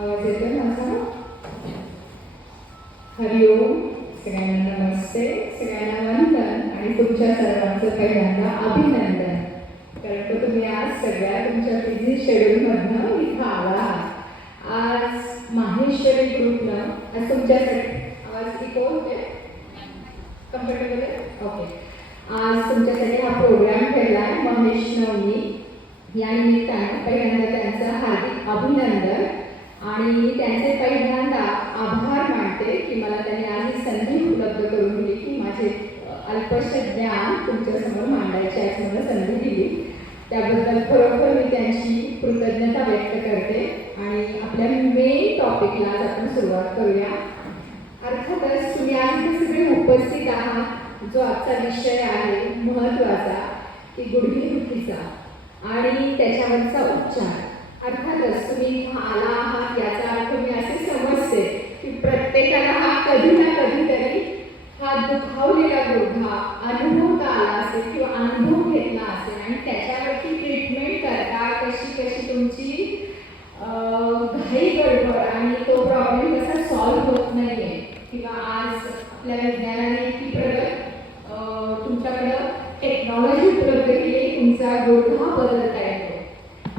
आवाज येतोय माझा? हरिओम. सगळ्यांना नमस्ते, सगळ्यांना वंदन आणि तुमच्या सर्वांचं पहिल्यांदा अभिनंदन. कारण की तुम्ही आज सगळ्या तुमच्या बिझी शेड्यूलमधनं इथं आला आहात. आज माहेश्वरी ग्रुपनं आज तुमच्यासाठी आवाज इको होते कम्फर्टेबल आहे? ओके. आज तुमच्यासाठी हा प्रोग्राम ठेवला आहे महेश नवमी या निमित्तानं. पहिल्यांदा त्यांचं हार्दिक अभिनंदन आणि त्यांचे पहिल्यांदा आभार मानते की मला त्यांनी आज ही संधी उपलब्ध करून दिली की माझे अल्पसे ज्ञान तुमच्यासमोर मांडायची आज मला संधी दिली. त्याबद्दल खरोखर मी त्यांची कृतज्ञता व्यक्त करते. आणि आपल्या मेन टॉपिकला आज आपण सुरुवात करूया. अर्थातच तुम्ही आज इथे सगळे उपस्थित आहात. जो आजचा विषय आहे महत्त्वाचा की गुडघेदुखीचा आणि त्याच्यावरचा उपचार. अर्थातच तुम्ही आला आहात याचा अर्थ मी असे समजते की प्रत्येकाला हा कधी ना कधीतरी हा दुखावलेला गुडघा अनुभवता आला असेल किंवा अनुभव घेतला असेल आणि त्याच्यावरती ट्रीटमेंट करता कशी कशी तुमची घाई गडबड आणि तो प्रॉब्लेम कसा सॉल्व्ह होत नाहीये किंवा आज आपल्या विज्ञानाने इतकी प्रगत तुमच्याकडं टेक्नॉलॉजी उपलब्ध केली तुमचा गुडघा बदलता येतो.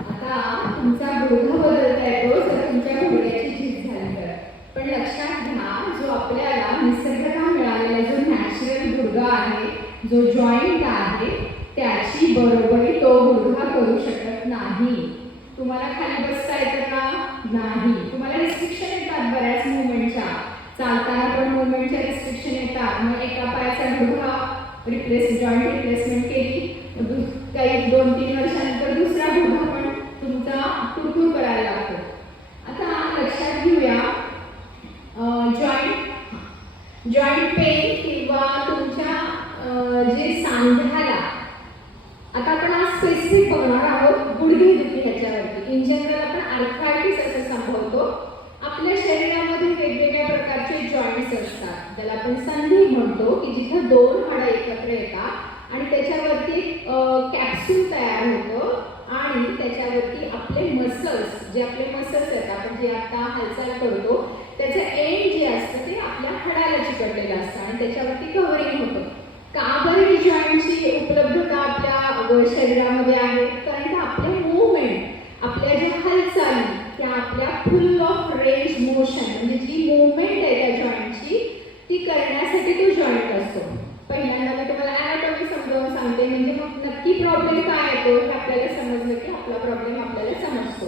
आता तुमचा गुडघा बदलता येतो जर तुमच्या गुडघ्याची झीज झाली तर. पण लक्षात घ्या जो आपल्याला निसर्गतः मिळालेला जो नॅचरल गुडघा आहे जो जॉईंट आहे त्याची बरोबरी तो गुडघा करू शकत नाही. तुम्हाला खाली बसता येतं का? नाही. तुम्हाला रिस्ट्रिक्शन येतात बऱ्याच मुवमेंटच्या. चालताना पण मुवमेंटच्या रिस्ट्रिक्शन येतात. मग एका पायाचा गुडघा जॉईंट रिप्लेसमेंट केली काही 2-3 वर्षानंतर दुसरा गुडघा पण तुमचा तुडतुड करायला लागतो. आता लक्षात घेऊया जॉईंट पेन किंवा तुमच्या जे सांध्याला. आता आपण आज स्पेसिफिक बघणार आहोत गुडघेदुखी ह्याच्यावरती. इन जनरल आपण आर्थरायटिस असं संबोधतो. आपल्या शरीरामध्ये वेगवेगळ्या प्रकारचे जॉईंट्स असतात. त्याला आपण संधी म्हणतो की जिथं 2 हाडं एकत्र येतात आणि त्याच्यावरती कॅप्सूल तयार होतं आणि त्याच्यावरती आपले मसल्स जे आपले मसल्स आहेत आपण जे आता हालचाल करतो त्याचं एंड जे असतं ते आपल्या हाडाला चिकटलेलं असतं आणि त्याच्यावरती कव्हरिंग होतं. का बरं ही जॉईंटची उपलब्धता आपल्या शरीरामध्ये आहे? कारण की आपले मूवमेंट आपल्या ज्या हालचाली त्या आपल्या फुल ऑफ रेंज मोशन म्हणजे जी मूवमेंट आहे त्या जॉईंटची ती करण्यासाठी तो जॉईंट असतो. पहिल्यांदा मी तुम्हाला ॲनाटॉमी समजावून सांगते म्हणजे मग नक्की प्रॉब्लेम काय येतो हे आपल्याला समजलं की आपला प्रॉब्लेम आपल्याला समजतो.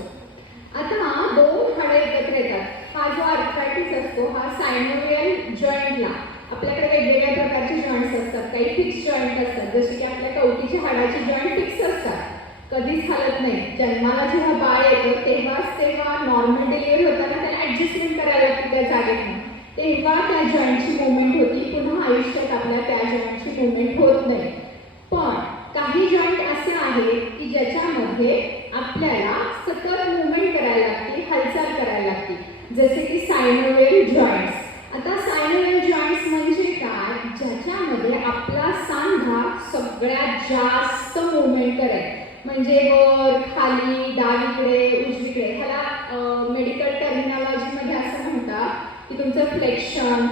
आता 2 हाडे एकत्र येतात. हा जो आर्थरायटिस असतो हा सायनोवियल जॉईंटला आपल्याकडे वेगवेगळ्या प्रकारचे जॉईंट्स असतात. काही फिक्स जॉईंट असतात जसे की आपल्या कवटीच्या हाडाचे जॉईंट फिक्स असतात कधीच हालत नाही. जन्माला जेव्हा बाळ येतं तेव्हा नॉर्मल डिलिव्हरी होताना त्याला ॲडजस्टमेंट करायला लागते त्या जागेत. तेव्हा त्या जॉईंटची मुवमेंट होती. पुन्हा आयुष्यात आपल्या त्या जॉईंटची मुवमेंट होत नाही. पण काही जॉईंट असे आहेत की ज्याच्यामध्ये आपल्याला सतत मुवमेंट करायला लागते हालचाल करायला लागते जसे की सायनोवियल जॉईंट्स. आता सायनोवियल जॉईंट्स म्हणजे काय? ज्याच्यामध्ये आपला सांधा सगळ्यात जास्त मुवमेंट करेल म्हणजे वर खाली डावीकडे उजवीकडे. ह्याला मेडिकल टर्मिनॉलॉजीमध्ये असं म्हणतात की तुमचं फ्लेक्शन.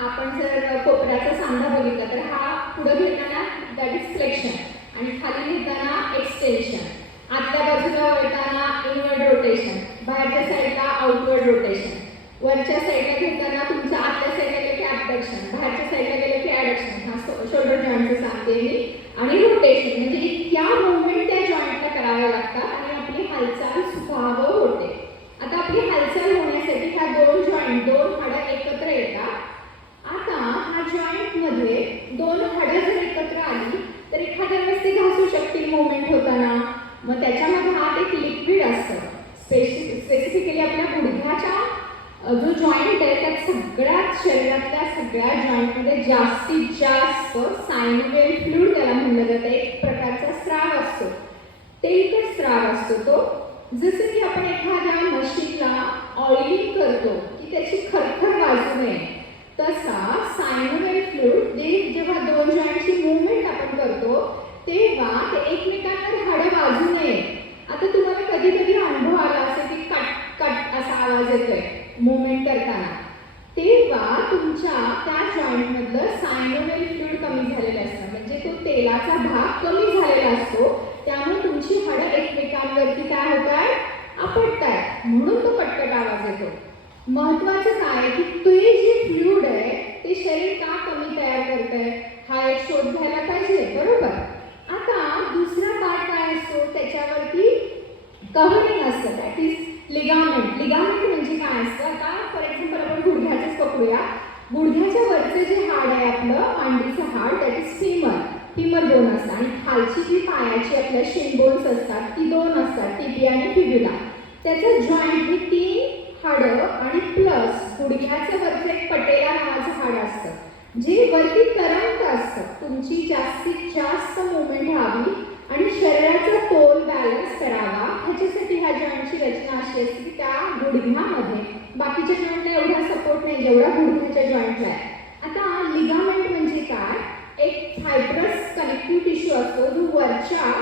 आपण जर कोपऱ्याचा सांधा बघितला तर हा पुढे घेताना दॅट इज फ्लेक्शन आणि खाली घेताना एक्सटेन्शन. आतल्या बाजूला वळताना इनवर्ड रोटेशन, बाहेरच्या साईडला आउटवर्ड रोटेशन. वरच्या साईडला घेताना तुमच्या आतल्या साईडला गेलं की ॲबडक्शन, बाहेरच्या साईडला गेलं की ॲडक्शन. हा शोल्डर जॉईंटचं सांगते मी. आणि रोटेशन म्हणजे इतक्या मुवमेंट त्या जॉईंटला कराव्या लागतात आणि आपली हालचाल सुखावह होते. आता आपली हालचाल होण्यासाठी ह्या 2 जॉईंट 2 हाडं एकत्र येतात. आता हा जॉईंटमध्ये 2 हाडं जर एकत्र आली तर एखाद्या वेळेस ते घासू शकतील मुवमेंट होताना. मग त्याच्यामध्ये आत एक लिक्विड असतं. स्पेसिफिकली आपल्या गुडघ्याच्या जो जॉईंट आहे त्यात सगळ्यात शरीरातल्या सगळ्या जॉईंटमध्ये जास्तीत जास्त सायनोवियल फ्लुइड त्याला म्हणलं जातं. एक प्रकारचा स्राव असतो. तेलकट स्राव असतो तो. जसं की आपण एखाद्या मशीनला ऑइलिंग करतो की त्याची खरखर वाजू नये तसा सायनोवियल फ्लुइड जेव्हा 2 जॉईंटची मूवमेंट आपण करतो तेव्हा ते एकमेकांवर हाडं वाजू नये. आता तुम्हाला कधी कधी अनुभव आला असेल की कट कट असा आवाज येतोय मुवमेंट करताना, तेव्हा तुमच्या त्या जॉईंट मधलं सायनोव्हेल फ्लुइड कमी झालेलं असतं, म्हणजे तो तेलाचा भाग कमी झालेला असतो. त्यामुळे तुमची हाडं एकमेकांवरती काय होतात, आपटतात, म्हणून तो कटकट आवाज येतो. महत्वाचं काय की ते जे फ्लुइड आहे ते शरीर का कमी तयार करत आहे, हा एक शोध घ्यायला पाहिजे, बरोबर. आता दुसरा पार्ट काय असतो, त्याच्यावरती कव्हरिंग असतं, दॅट इज लिगामेंट. लिगामेंट म्हणजे काय असतं, आता फॉर एक्झाम्पल आपण गुडघ्याचंच पकडूया. गुडघ्याच्या वरचं जे हाड आहे आपलं मांडीचं हाड, दॅट इज फिमर. फिमर 2 असतात आणि खालची जी पायाची आपल्या शिन बोन्स असतात ती 2 असतात, टिबिया आणि फिब्युला. त्याचं जॉईंट हे 3 हाडं आणि प्लस गुडघ्याचं वरचं एक पटेला नावाचं हाड असतं जे वरती तरंग असतं. तुमची जास्तीत जास्त मुवमेंट व्हावी आणि शरीराचा तोल बॅलन्स करावा, ह्याच्यासाठी ह्या जॉईंटची रचना अशी असते की त्या गुडघ्यामध्ये बाकीच्या जॉईंटला एवढा सपोर्ट नाही जेवढा गुडघ्याच्या जॉईंटला आहे. आता लिगामेंट म्हणजे काय, एक फायब्रस कनेक्टिव्ह टिश्यू असतो जो वरच्या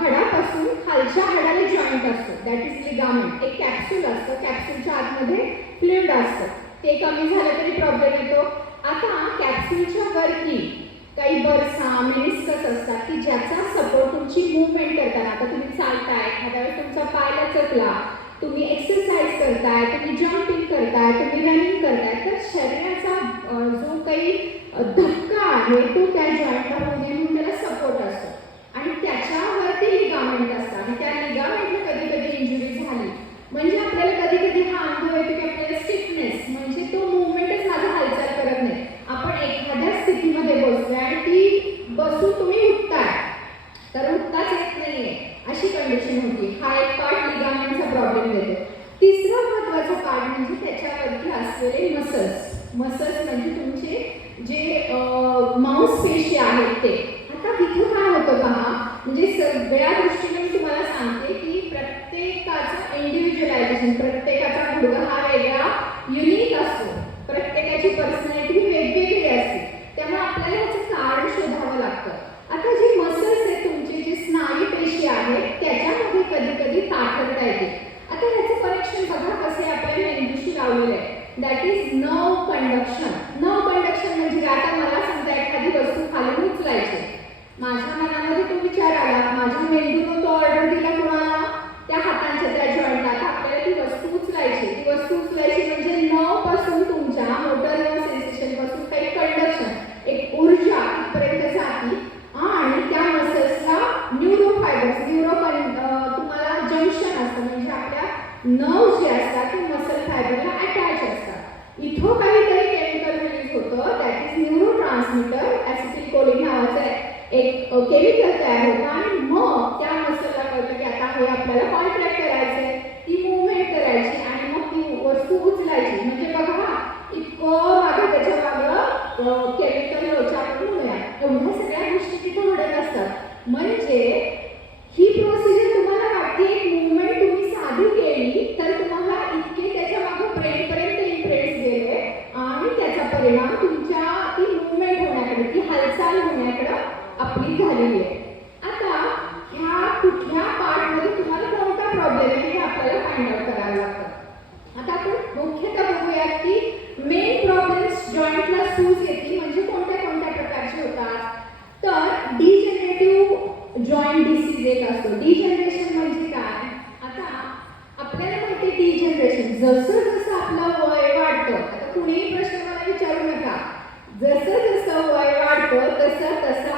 हाडापासून खालच्या हाडाला जॉईंट असतो, दॅट इज लिगामेंट. एक कॅप्सूल असतं, कॅप्सूलच्या आतमध्ये फ्लुइड असतं, ते कमी झालं तरी प्रॉब्लेम येतो. आता कॅप्सूलच्या वरती काही बर्सा मेनिस्कस असतात की ज्याचा सपोर्ट तुमची मूवमेंट करताना, आता तुम्ही चालताय, एखाद्या वेळेस तुमचा पाय लचकला, तुम्ही एक्सरसाइज करताय, तुम्ही जम्पिंग करताय, तुम्ही रनिंग करताय, तर शरीराचा जो काही धक्का आहे तो त्या जॉईंटला होऊ नये म्हणून त्याला सपोर्ट असतो आणि त्याच्यावरती लिगामेंट असतात. आणि त्या लिगामेंटला कधी कधी इंजुरी झाली म्हणजे आपल्याला कधी कधी हा अनुभव येतो की आपल्याला स्टिफनेस, म्हणजे तो मूवमेंटच माझा हालचाल करत नाही. आपण एखाद्या स्थितीमध्ये बसतोय आणि ती बसून तुम्ही उठताय तर उठताच येत नाहीये, अशी कंडिशन होती. हा एक पार्ट लिगामेंटचा प्रॉब्लेम येतो. तिसरा महत्वाचा पार्ट म्हणजे त्याच्यावरती असलेले मसल्स. मसल्स म्हणजे तुमचे जे मांसपेशी आहेत ते. आता तिथे काय होतं पहा, म्हणजे सगळ्या दृष्टीने मी तुम्हाला सांगते की प्रत्येकाचं इंडिव्हिज्युअलायझेशन, प्रत्येकाचा गुडघा हा वेगळा युनिक असतो, प्रत्येकाची पर्सनॅलिटी वेगवेगळी असते, त्यामुळे आपल्याला ह्याचं कारण शोधावं लागतं. आता जे मसल्स आहेत तुमचे, जे स्नायू पेशी आहेत त्याच्यामध्ये कधी कधी ताठरता येते. आता ह्याचं कनेक्शन बघा कसे आपल्या मेंदूशी लावलेलं आहे, that is nerve conduction. Nerve conduction म्हणजे आता मला समजा एखादी वस्तू खाली उचलायची, माझ्या मनामध्ये तो विचार आला, माझ्या मेंदूने तो ऑर्डर दिला कुणाला, त्या हातांच्या त्या जॉईंटला, आपल्याला ती वस्तू उचलायची. ती वस्तू उचलायची म्हणजे नर्व पासून तुमच्या मोटर नर्व सेन्सेशन पासून काही कंडक्शन, एक ऊर्जा इथपर्यंत जाती आणि त्या मसल्सला न्यूरो फायबर्स, तुम्हाला जंक्शन असतं, म्हणजे आपल्या नर्व जे असतात ते मसल फायबरला अटॅच असतात. इथं काहीतरी केमिकल रिलीज होतं, दॅट इज न्यूरो ट्रान्समिटर, ॲसिटिल्कोलीन नावाचं एक केमिकल तयार होतं आणि मग त्या मसलला कळतं की आता हे आपल्याला कॉन्ट्रॅक्ट करायचंय, ती मुवमेंट करायची आणि मग ती वस्तू उचलायची. म्हणजे बघा इतकं मागे त्याच्या मागं केमिकल उच्चारण म्हणूया, एवढ्या सगळ्या गोष्टी तिथे घडत असतात. म्हणजे ही प्रोसिजर तुम्हाला वाटते एक मुवमेंट तुम्ही साधी केली तर तुम्हाला इतके त्याच्या मागं ब्रेनपर्यंत इम्प्रेस गेले आणि त्याचा परिणाम तुमच्या ती मुवमेंट होण्याकडे, ती हालचाल होण्याकडे आपली झालेली आहे. आता ह्या कुठल्या पार्टमध्ये तुम्हाला कोणता प्रॉब्लेम आहे हे आपल्याला फाइंड आउट करावं लागतं. आता आपण मुख्यतः बघूयात की मेन प्रॉब्लेम्स जॉईंटला सूज येते म्हणजे कोणत्या कोणत्या प्रकारचे होतात. तर डिजनरेटिव्ह जॉईंट डिसीज एक असतो. डिजनरेशन म्हणजे काय, आता आपल्याला माहिती आहे डिजनरेशन जसं जसं आपलं वय वाढतं, आता कुणीही प्रश्न मला विचारू नका, जसं जसं वय वाढतं तसं तसं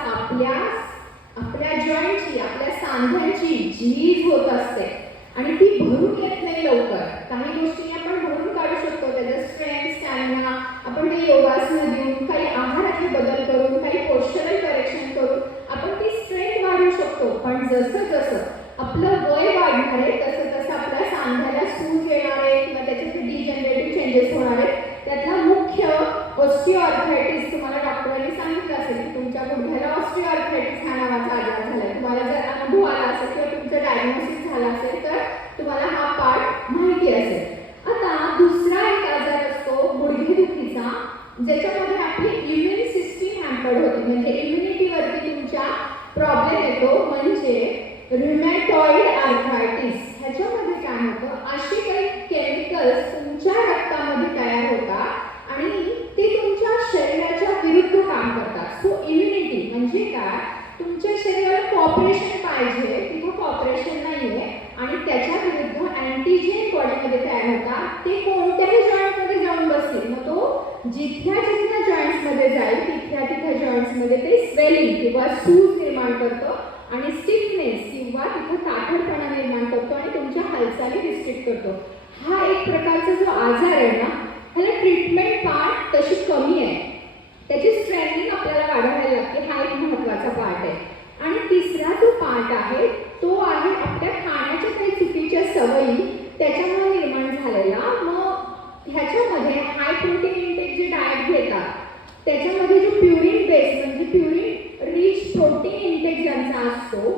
आपल्या जॉईंटची, आपल्या सांध्यांची झीज होत असते आणि ती भरून येत नाही लवकर. काही गोष्टी आपण भरून काढू शकतो, त्याचा स्ट्रेंथ, स्टॅमिना, आपण ते योगासनं देऊन, काही आहाराचे बदल करून, काही पोश्चरल करेक्शन करून आपण ती स्ट्रेंथ वाढवू शकतो. पण जसं जसं आपलं वय वाढणार आहे तसं तसं आपल्या सांध्याला सूज येणार आहे किंवा त्याचे डिजनरेटिव्ह चेंजेस होणार आहेत. त्यातला मुख्य ऑस्टिओआर्थरायटिस. तुम्हाला डॉक्टरांनी सांगितलं असेल की तुमच्या गुडघ्याला ऑस्टिओआर्थरायटिस हा नावाचा आजार झाला. तुम्हाला जर अनुभव आला असेल किंवा तुमचं डायग्नोसिस झालं असेल तर तुम्हाला हा पार्ट माहिती असेल. आता दुसरा एक आजार असतो गुडघेदुखीचा, ज्याच्यामध्ये आपली इम्युन सिस्टीम हॅम्पर्ड होते, म्हणजे इम्युनिटीवरती तुमच्या प्रॉब्लेम येतो, म्हणजे रुमॅटॉइड आर्थरायटिस. ह्याच्यामध्ये काय होतं, अशी काही केमिकल्स म्हणजे काय, तुमच्या शरीराला कॉपरेशन पाहिजे, तिथं कॉपरेशन नाहीये आणि त्याच्या विरुद्ध अँटीजेन बॉडीमध्ये तयार होतात, ते कोणत्याही जॉईंटमध्ये जाऊन बसतील. मग तो जिथल्या जॉईंट्समध्ये जाईल तिथल्या जॉईंट्समध्ये ते स्वेलिंग किंवा सूज निर्माण करतं आणि स्टिफनेस किंवा तिथं ताठरपणा निर्माण करतो आणि तुमच्या हालचाली रिस्ट्रिक्ट करतो. हा एक प्रकारचा जो आजार आहे ना, ह्याला ट्रीटमेंट पार्ट तशी कमी आहे, त्याची स्ट्रेंथनिंग आपल्याला वाढवायला लागते. हा एक महत्त्वाचा पार्ट आहे. आणि तिसरा जो पार्ट आहे तो आहे आपल्या खाण्याच्या काही चुकीच्या सवयी त्याच्यामुळे निर्माण झालेला. मग ह्याच्यामध्ये हाय प्रोटीन इंटेक जे डाएट घेतात त्याच्यामध्ये जो प्युरिन बेस म्हणजे प्युरिन रिच प्रोटीन इंटेक ज्यांचा असतो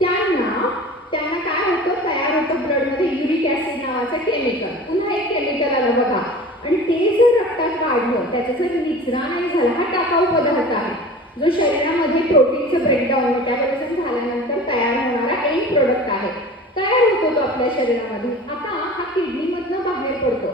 त्यांना काय होतं, तयार होतं ब्लडमध्ये युरिक ॲसिड नावाचं केमिकल. पुन्हा एक केमिकल आलं बघा, आणि ते जर रक्तात वाढलं, त्याचा जर निचरा नाही झाला, हा टाकाऊ पदार्थ आहे जो शरीरामध्ये प्रोटीनचं ब्रेकडाऊन मेटाबॉलिझम झाल्यानंतर तयार होणारा एंड प्रोडक्ट आहे, तयार होतो तो आपल्या शरीरामध्ये. आता हा किडनीमधनं बाहेर पडतो,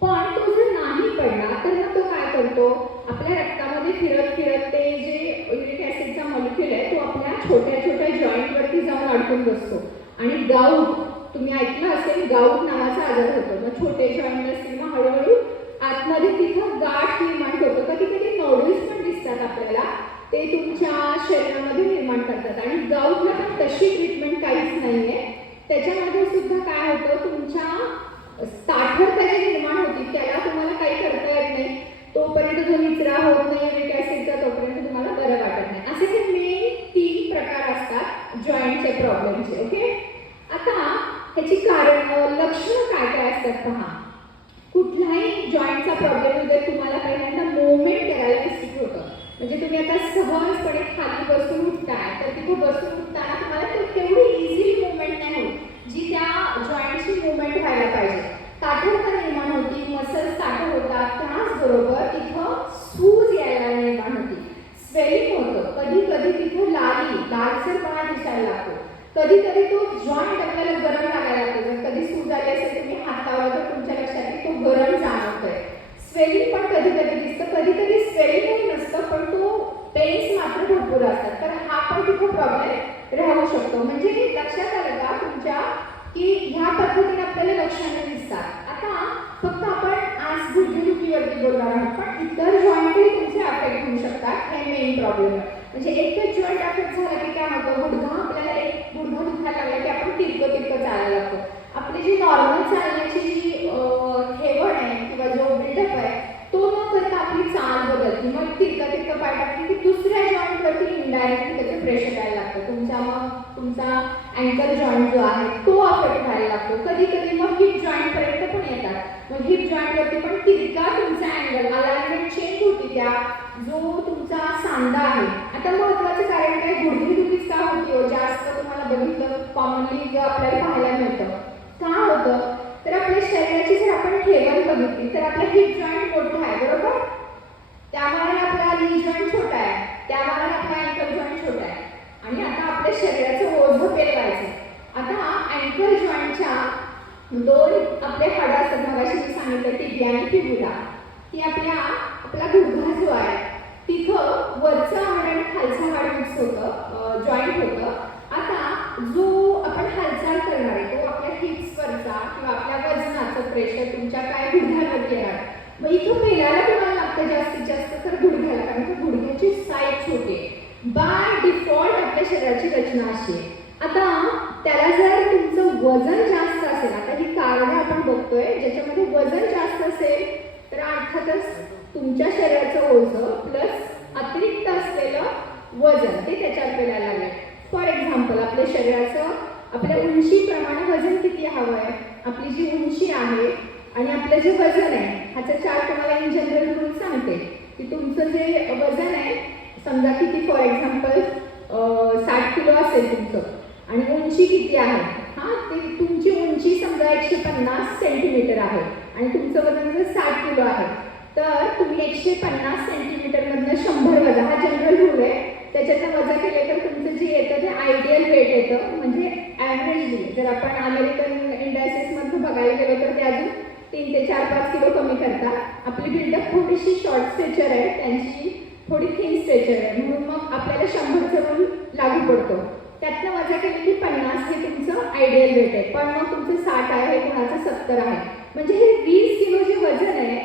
पण तो जर नाही पडला तर मग तो काय करतो, आपल्या रक्तामध्ये फिरत फिरत ते जे युरिक ॲसिडचा मॉलिक्यूल आहे तो आपल्या छोट्या छोट्या जॉईंटवरती जाऊन अडकून बसतो आणि गाऊट, तुम्ही ऐकलं असेल गाऊट नावाचा आजार होतो. मग छोटे जॉईंट असतील मग हळूहळू आतमध्ये तिथं गाठ निर्माण होतो. कधी कधी नॉड्यूल्स पण दिसतात आपल्याला, ते तुमच्या शरीरामध्ये निर्माण करतात. आणि गाऊटला पण तशी ट्रीटमेंट काहीच नाही आहे. त्याच्यामध्ये सुद्धा काय होतं, तुमच्या ताठरता जी निर्माण होती त्याला तुम्हाला काही करता येत नाही. तोपर्यंत जो निचरा होत नाही युरिक ॲसिडचा तोपर्यंत तुम्हाला बरं वाटत नाही. असे हे मेन 3 प्रकार असतात जॉईंटचे प्रॉब्लेमचे. ओके, आता ह्याची कारण लक्षणं काय काय असतात पहा. कुठलाही जॉईंटचा प्रॉब्लेम जर तुम्हाला पहिल्यांदा मूवमेंट करायला रिस्ट्रिक्ट होतं, म्हणजे तुम्ही आता सहजपणे खाली बसून उठताय तर तिथे बसून उठताना तुम्हाला तेवढी इझिली मूवमेंट नाही होत जी त्या जॉईंटची मूवमेंट व्हायला पाहिजे. ताठरता निर्माण होती, मसल्स ताठर होतात, त्याचबरोबर इथं सूज यायला निर्माण होती, स्वेलिंग होतं, कधी कधी तिथं लालसरपणा दिसायला लागतो, कधी कधी तो जॉईंट आपल्याला गरम लागायला लागतो. जर कधी सूज आली असेल तुम्ही हात लावला तर तुमच्या लक्षात येईल तो गरम जाणवतोय. स्वेलिंग पण कधी कधी दिसतं, कधी कधी स्वेलिंगही नसतं पण तो पेन्स मात्र भरपूर असतात. तर हा पण तिथं प्रॉब्लेम राहू शकतो. म्हणजे लक्षात आलं का तुमच्या की ह्या पद्धतीने आपल्याला लक्षणं दिसतात. आता फक्त आपण आज गुडघेदुखीवरती बोलणार आहोत, पण इतर जॉईंटही तुमचे अफेक्ट होऊ शकतात. हे मेन प्रॉब्लेम आहे. म्हणजे एकच जॉईंट अफेक्ट झाला की काय होतं, गुडघा आपल्याला एक गुडघा दुखायला लागला की आपण तिरकं चालायला लागतो. आपली जी नॉर्मल चालण्याची जी ठेवण आहे किंवा जो बिल्डअप आहे तो न करता आपली चाल बदलते. मग तिरकं पाय टाकली की दुसऱ्या जॉईंटवरती इनडायरेक्टली त्याचं प्रेशर यायला लागतं. मग तुमचा अँकल जॉईंट जो आहे तो अफेक्ट व्हायला लागतो. कधी कधी मग हिप जॉईंटपर्यंत पण येतात. मग हिप जॉईंटवरती पण तिरका तुमचा अँगल अलाइनमेंट चेंज होती, त्या जो तुमचा सांधा आहे. आता महत्त्वाचं कारण काय, गुडघेदुखीच का होती जास्त तुम्हाला बघितलं कॉमनली जे आपल्याला पाहायला मिळतं. का होतं तर आपल्या शरीराची जर आपण ठेवण बघितली तर आपला हिप जॉईंट मोठा आहे बरोबर, त्यामुळे आपला नी जॉईंट छोटा आहे, त्यामुळे आपला अँकल जॉईंट छोटा आहे. आणि आता आपल्या शरीराचं ओझं पेलवायचं. आता अँकल जॉईंटच्या 2 आपले हाडं असतात, मगाशी मी सांगितलं टिबिया आणि फिबुला. ती आपला गुडघा जो आहे तिथं वरचं हाड आणि खालचं हाड मिक्स होतं, जॉईंट होतं. आता जो आपण हालचाल करणार आहे तो आपल्या हिप्सवरचा किंवा आपल्या वजनाचं प्रेशर तुमच्या काय गुडघ्यावरती येणार. मग इथं पेलायला तुम्हाला लागतं जास्तीत जास्त तर गुडघ्याला, कारण की गुडघ्याची साईज छोटी आहे. बाय डिफॉल्ट आपल्या शरीराची रचना अशी आहे. आता त्याला जर तुमचं वजन जास्त असेल, आता ही कारणं आपण बघतोय, ज्याच्यामध्ये वजन जास्त असेल तर अर्थातच तुमच्या शरीराचं ओझं प्लस अतिरिक्त असलेलं वजन ते त्याच्यात पेलायला लागेल. फॉर एक्झाम्पल आपल्या शरीराचं आपल्या उंचीप्रमाणे वजन किती हवं आहे, आपली जी उंची आहे आणि आपलं जे वजन आहे ह्याचा चार्ट तुम्हाला इन जनरल म्हणून सांगते की तुमचं जे वजन आहे समजा किती, फॉर एक्झाम्पल 60 किलो असेल तुमचं आणि उंची किती आहे, ते तुमची उंची समजा 150 सेंटीमीटर आहे आणि तुमचं वजन जर 60 किलो आहे तर तुम्ही 150 सेंटीमीटरमधनं 100 वजा, हा जनरल रूल आहे, त्याच्यातनं वजा केले तर तुमचं जे येतं ते आयडियल वेट येतं. म्हणजे ॲव्हरेजली जर आपण अमेरिकन इंडायसेसमधून बघायला गेलो तर ते अजून 3 ते 4-5 किलो कमी करतात. आपली बिल्डअप थोडीशी शॉर्ट स्ट्रेचर आहे, त्यांची थोडी थिन स्ट्रेचर आहे, म्हणून मग आपल्याला 100 पडतो. त्यातनं वजा केलं की 50 हे तुमचं आयडियल वेट आहे. पण मग तुमचं 60 आहे, हे कुणाचं 70 आहे. म्हणजे हे 20 किलो जे वजन आहे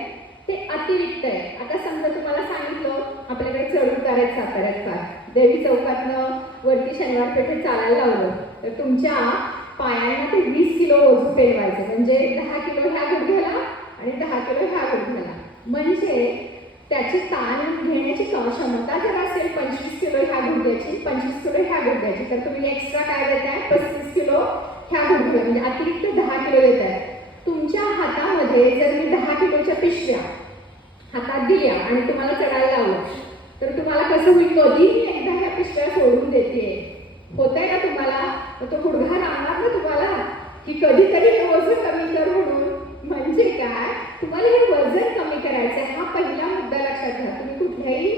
ते अतिरिक्त आहे. आता समजा तुम्हाला सांगितलं आपल्याकडे चढ उतार आहेत साताऱ्यात फार, देवी चौकातनं वरती शनिवार पेठेत चालायला लावलं तर तुमच्या पायांना ते 20 किलो ओझं पेलवायचं. म्हणजे 10 किलो ह्या गुडघ्याला आणि 10 किलो ह्या गुडघ्याला. म्हणजे त्याची ताण घेण्याची क्षमता जर असेल 25 किलो ह्या गुडघ्याची, 25 किलो ह्या गुडघ्याची, तर तुम्ही एक्स्ट्रा काय देताय 35 किलो ह्या गुडघ्याला, म्हणजे अतिरिक्त 10 किलो देताय. तुमच्या हातामध्ये जर मी 10 किलोच्या पिशव्या हातात दिल्या आणि तुम्हाला चढायला लावलं तर तुम्हाला कसं होईल? कधी मी एकदा ह्या पिशव्या सोडून देते, होतंय का तुम्हाला? तो गुडघा राहणार ना तुम्हाला की कधीतरी हे वजन कमी कर म्हणून. म्हणजे काय, तुम्हाला हे वजन कमी करायचं आहे. हा पहिला मुद्दा लक्षात घ्या. तुम्ही कुठल्याही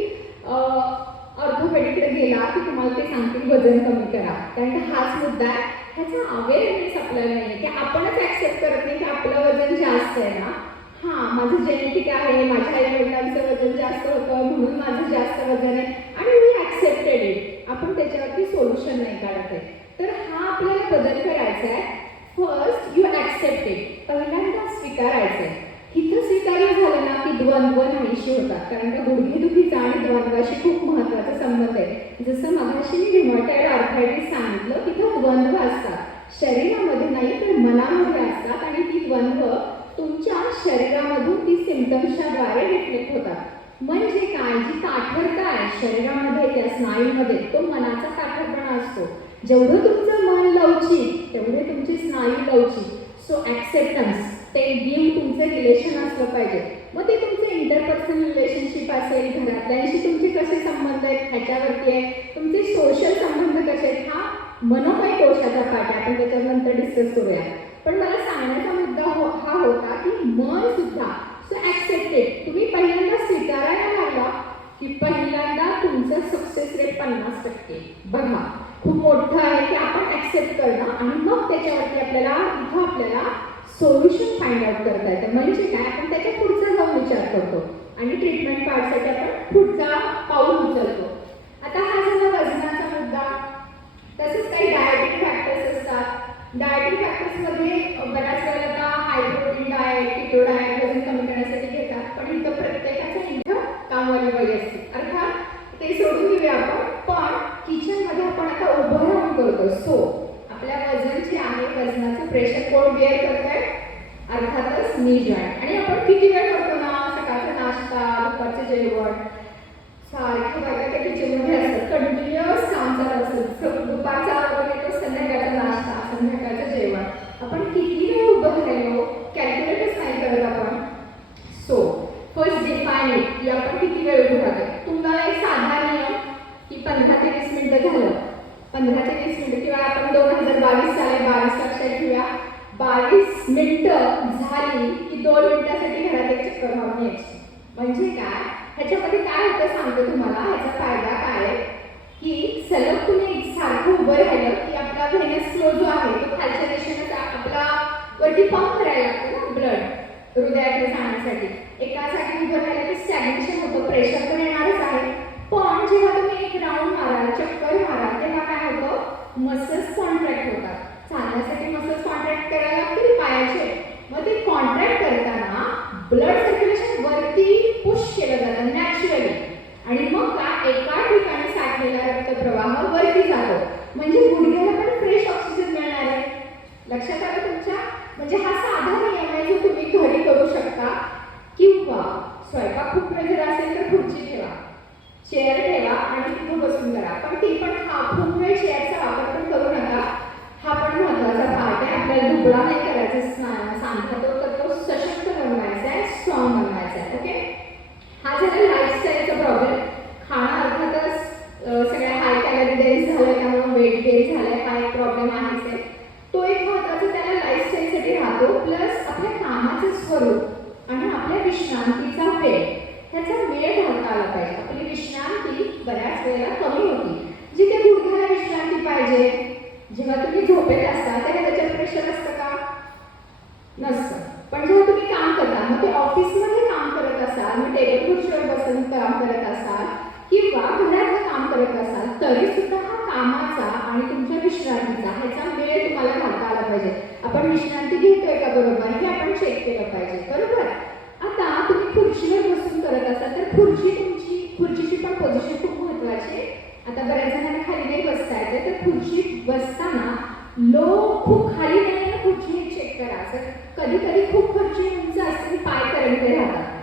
ऑर्थोपेडिकडे गेला की तुम्हाला ते सांगतील वजन कमी करा, कारण हाच मुद्दा आहे. ह्याचा अवेअरनेस आपल्याला नाही आहे की आपणच ऍक्सेप्ट करत नाही की आपलं वजन जास्त आहे ना. हां, माझं जेनेटिक आहे, माझ्या आई वडिलांचं वजन जास्त होतं म्हणून माझं जास्त वजन आहे आणि मी ऍक्सेप्टेड इट. आपण त्याच्यावरती सोल्युशन नाही काढत आहे. तर हा आपल्याला बदल करायचा आहे. फर्स्ट यू ऍक्सेप्ट इट, पहिल्यांदा स्वीकारायचं आहे. इथं स्वीकारलं झालं ना की द्वंद्व नाहीशी होतात, कारण त्या गुडघेदुखीचा आणि द्वंद्वाशी खूप महत्त्वाचा संबंध आहे. जसं मगाशी मी रिमॅटॉइड आर्थरायटिस सांगितलं, तिथं द्वंद्व असतात, शरीरामध्ये नाही तर मनामध्ये असतात आणि ती द्वंद्व तुमच्या शरीरामधून ती सिम्पटम्सच्या द्वारे रिफ्लेक्ट होतात. म्हणजे काय, जी ताठरता आहे शरीरामध्ये त्या स्नायूमध्ये तो मनाचा ताठरपणा असतो. जेवढं तुमचं मन लवचिक तेवढे तुमचे स्नायू लवचिक. सो ऍक्सेप्टन्स, ते गिव्ह तुमचं रिलेशन असलं पाहिजे. मग ते तुमचं इंटरपर्सनल रिलेशनशिप असेल, घरातल्यांशी तुमचे कसे संबंध आहेत ह्याच्यावरती आहे, तुमचे सोशल संबंध कसे आहेत. हा मनोकाय कोशाचा पाठ आहे, आपण त्याच्यानंतर डिस्कस करूया. पण मला सांगण्याचा मुद्दा हा होता की मन सुद्धा. सो ऍक्सेप्टेड, तुम्ही पहिल्यांदा स्वीकारायला लागला की पहिल्यांदा तुमचं सक्सेस रेट 50%. बघा खूप मोठं आहे की आपण ऍक्सेप्ट करणं आणि मग त्याच्यावरती आपल्याला सोल्युशन फाइंड आउट करता येतं. म्हणजे काय, आपण त्याच्या पुढचा जाऊन विचार करतो आणि ट्रीटमेंट पार्टसाठी आपण पुढचा पाऊल उचलतो. आता हा झाला वजनाचा मुद्दा. तसंच काही डायटिंग फॅक्टर्स असतात. डायटिंग फॅक्टर्समध्ये बऱ्याच वेळेला आता high protein diet, keto diet वजन कमी करण्यासाठी घेतात, पण इथं प्रत्येकाचं कामवाली बाई असते. अर्थात ते सोडून देऊया आपण. पण किचनमध्ये आपण आता उभं राहून करतो. सो आपल्या वजन जे आहे, वजनाचं प्रेशर कोण बेअर करतंय? अर्थातच नी जॉईंट. आणि आपण किती वेळ करतो ना, सकाळचा नाश्ता, दुपारचं जेवण, सारखे बायका त्या किचनमध्ये असतात, कंटिन्युअस काम चालू असतं. दुपारचा आवरून येतो, संध्याकाळचा नाश्ता, संध्याकाळचं जेवण. आपण किती वेळ उभं राहिलो कॅल्क्युलेटच नाही करत आपण. सो फर्स्ट डिफाइन इट की आपण किती वेळ उभं राहतो. तुम्हाला एक साधा नियम की 15 ते 20 मिनिटं झालं, 15 ते 20 मिनिटं, किंवा आपण 2022 साली 22 लक्षात ठेवूया, 22 मिनिटं झाली की 2 मिनिटासाठी घरात एक चक्कर मारून यायची. म्हणजे काय, ह्याच्यामध्ये काय होतं सांगतो तुम्हाला. ह्याचा फायदा काय आहे की सलग तुम्ही सारखं उभं राहिलं की आपला व्हेनस फ्लो जो आहे तो खालच्या दिशेने आपला वरती पंप करायला लागतो ना, ब्लड हृदयाकडे जाण्यासाठी. एका जागी उभं राहिलं की स्टॅग्नेशन होतं, प्रेशर पण येणारच आहे. पण जेव्हा तुम्ही एक राऊंड माराल, चक्कर माराल, तेव्हा काय होतं, मसल्स कॉन्ट्रॅक्ट होतात. चालण्यासाठी मसल्स कॉन्ट्रॅक्ट करायला लागतील पायाचे. मग ते कॉन्ट्रॅक्ट करताना ब्लड सर्क्युलेशन वरती पुश केलं जातं नॅचरली, आणि मग काय एका ठिकाणी साठलेला रक्तप्रवाह वरती जातो. म्हणजे गुडघ्याला पण फ्रेश ऑक्सिजन मिळणार आहे. लक्षात आलं तुमच्या? म्हणजे हा साधा नियम आहे जो तुम्ही घरी करू शकता. किंवा स्वयंपाक खूप जर असेल तर खुर्ची ठेवा, चेअर ठेवा आणि तिथं बसून करा. पण ती पण खूप वेळ चेअरचा वापर पण करू नका. हा पण महत्त्वाचा पार्ट आहे. आपल्याला दुबळा नाही करायचा सांगतो, तर तो सशक्त बनवायचा आहे, स्ट्रॉंग बनवायचा आहे. ओके, हा झाला लाईफस्टाईलचा प्रॉब्लेम. खाणं अर्थातच सगळ्या हाय कॅलरी डेज झालं, त्यामुळे वेट गेन झालंय, हा एक प्रॉब्लेम आहेच आहे. तो एक महत्त्वाचा त्याला लाईफस्टाईलसाठी राहतो. प्लस आपल्या कामाचं स्वरूप आणि आपल्या विश्रांतीचा वेळ, ह्याचा मेळ घालता आला पाहिजे. आपली विश्रांती बऱ्याच वेळेला कमी होती. जिथे गुडघ्याला विश्रांती पाहिजे, जेव्हा तुम्ही झोपेत असता तेव्हा त्याच्यात प्रेशर असतं का? नसतं. पण जेव्हा तुम्ही काम करता, मग ते ऑफिसमध्ये काम करत असाल, मग टेबल खुर्चीवर बसून काम करत असाल किंवा घरातलं काम करत असाल, तरी सुद्धा हा कामाचा गुडघ्यांचा, ह्याचा मेळ तुम्हाला घालता आला पाहिजे. आपण विश्रांती घेतोय का बरोबर हे आपण चेक केलं पाहिजे. बरोबर. आता तुम्ही खुर्चीवर बसून करत असाल तर खुर्चीची पण पोझिशन खूप महत्वाची आहे. आता बऱ्याच जणांना खाली नाही बसता येते, तर खुर्ची बसताना खूप खाली नाही ना खुर्ची हे चेक करा. असं कधी कधी खूप खुर्ची उंच असते, पाय करंटे राहतात.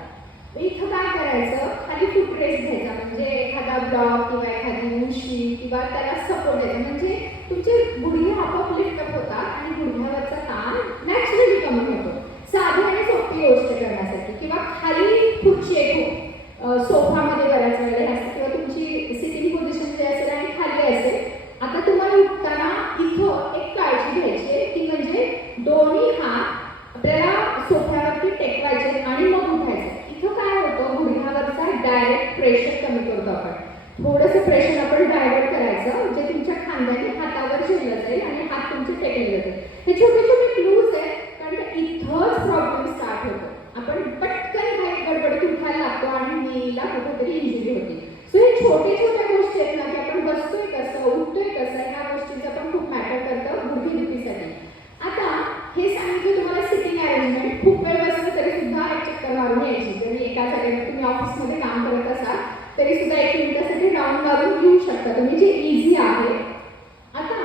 इथं काय करायचं, खाली फुट रेस्ट घ्यायचा, म्हणजे एखादा ब्लॉक किंवा एखादी उशी किंवा त्याला सपोर्ट द्यायचा, म्हणजे तुमचे गुडघे आपोआप लिफ्टअप होतात आणि गुडघ्यावरचा ताण नॅचरली कमी होतो. साधी आणि सोपी गोष्ट करण्यासाठी. किंवा खाली खुर्ची आहे खूप, सोफामध्ये बऱ्याच वेळेला असते किंवा तुमची सिटिंग पोझिशन जे असेल आणि खाली असेल. आता तुम्हाला उठताना इथं एक काळजी घ्यायची आहे, की म्हणजे दोन्ही हात आपल्याला सोफ्यावरती टेकवायचे आणि मग उठायचं. इथं काय होतं, गुडघ्यावरचा डायरेक्ट प्रेशर कमी करतो आपण. थोडंसं प्रेशर आपण डायव्हर्ट करायचं, जे तुमच्या खांद्याने हातावर झेललं जाईल आणि हात तुमचे टेकले जातील. हे छोटे छोटे क्लूज आहेत, कारण इथंच प्रॉब्लेम स्टार्ट होतो. आपण पटकन काही गडबडीत उठायला लागतो आणि मेला कुठेतरी इंजुरी होते. सो हे छोटे छोट्या गोष्टी आहेत ना, की आपण बसतोय कसं, उठतोय कसं, ह्या गोष्टींचा पण खूप मॅटर करतं गुडघेदुखीसाठी. आता हे सांगितलं तुम्हाला सिटिंग अरेंजमेंट. खूप वेळ बसलं तरी सुद्धा एक चक्कर मारून यायची. जरी एका जागेवर तुम्ही ऑफिसमध्ये काम करत असाल तरी सुद्धा 1 मिनिटासाठी राऊंड मारून घेऊ शकता तुम्ही, जे इझी आहे. आता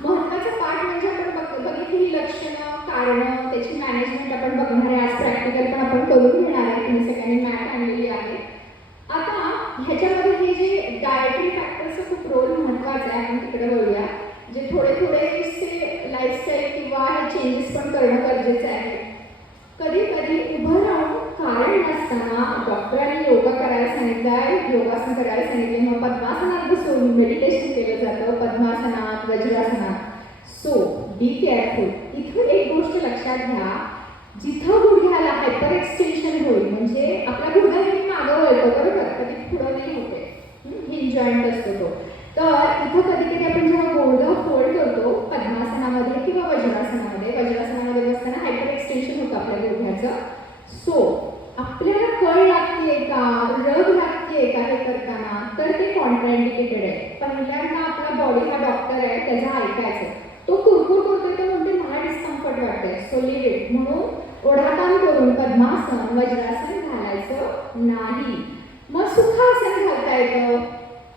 महत्त्वाचा पार्ट म्हणजे आपण बघितली लक्षणं, कारणं, त्याची मॅनेजमेंट आपण बघणार आहे. आज प्रॅक्टिकल पण आपण करून घेणार आहे. तुम्ही सगळ्यांनी मॅट आणलेली आहे. आता ह्याच्यामध्ये हे जे डायटरी फॅक्टरचा खूप रोल महत्त्वाचा आहे, आपण तिकडे बोलूया. जे थोडे लाईफस्टाईल किंवा हे चेंजेस पण करणं गरजेचं आहे. कधी कधी उभं राहून कारण नसताना डॉक्टरांनी योगा करायला सांगितलंय, योगासन करायला सांगितले, मग पद्मासनात बसून मेडिटेशन केलं जातं, पद्मासनात, वज्रासनात. So be careful. इथं एक गोष्ट लक्षात घ्या, जिथं गुडघ्याला हायपर एक्सटेन्शन होईल, म्हणजे आपला गुडघा नेहमी मागं वळतो बरोबर, कधी पुढं नाही होते, हिंज जॉईंट असतो तो. तर इथं कधी कधी आपण जेव्हा गुडघा फोल्ड करतो पद्मासनामध्ये किंवा वज्रासनामध्ये बसताना हायपर एक्सटेन्शन होतं आपल्या गुडघ्याचं. सो आपल्याला कळ लागते का, रग लागते का हे करताना, तर ते कॉन्ट्राइंडिकेटेड आहे. पहिल्यांदा आपला बॉडी हा डॉक्टर आहे, त्याचा ऐकायचं. तो कुरकुर करतोय तर म्हणते मला डिस्कम्फर्ट वाटतंय, सो लिव्ह इट. म्हणून ओढाताण करून पद्मासन, वज्रासन घालायचं नाही. मग सुखासन घालता येतं.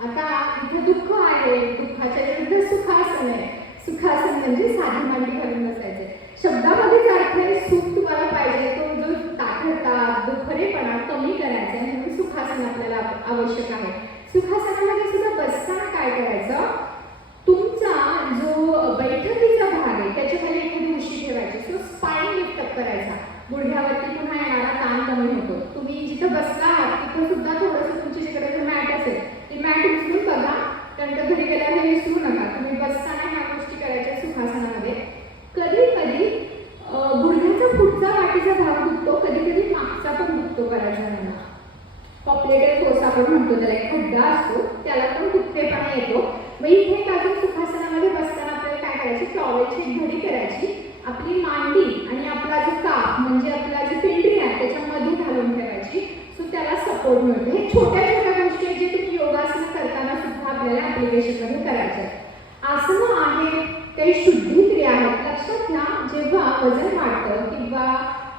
आता इथे दुःख आहे, दुःखाच्या विरुद्ध सुखासन आहे. सुखासन म्हणजे साधी मांडी घालून बसायचे. शब्दामध्येच अर्थ आहे, सुख तुम्हाला पाहिजे, तो जो ताठरता, दुखरेपणा कमी करायचा आहे, म्हणून सुखासन आपल्याला आवश्यक आहे. सुखासनामध्ये सुद्धा बसताना काय करायचं, तुमचा जो बैठकीचा भाग आहे त्याच्याखाली एखादी उशी ठेवायची. सो स्पाइन लिफ्टअप करायचा, गुडघ्यावरती पुन्हा येणारा ताण कमी होतो. तुम्ही जिथं बसला आहात तिथं सुद्धा थोडंसं तुमची जिकडे जर मॅट असेल ती मॅट उचलून बघा, कारण का घरी गेल्यावर हे विसरू नका. तुम्ही बसताना ह्या गोष्टी करायच्या सुखासनामध्ये. कधी कधी गुडघ्याचा पुढचा वाटीचा भाग दुखतो, कधी कधी मागचा पण दुखतो बऱ्याच जणांना. पॉप्युलेटेड फोर्स आपण म्हणतो, त्याला एक खड्डा असतो, त्याला पण दुखतेपणा येतो. मग इथे एक अजून सुखासनामध्ये बसताना आपल्याला काय करायची, टॉवेलची घडी करायची, आपली मांडी आणि आपला जो काप म्हणजे आपला जी पिंडरी आहे त्याच्यामध्ये घालून ठेवायची. सो त्याला सपोर्ट मिळतो. हे छोट्या छोट्या गोष्टी आहेत जे तुम्ही योगासन करताना सुद्धा आपल्याला ॲप्लिकेशनमध्ये करायचे आहेत. आसनं आहेत, काही शुद्धी क्रिया आहेत. लक्षात घ्या, जेव्हा वजन वाढतं किंवा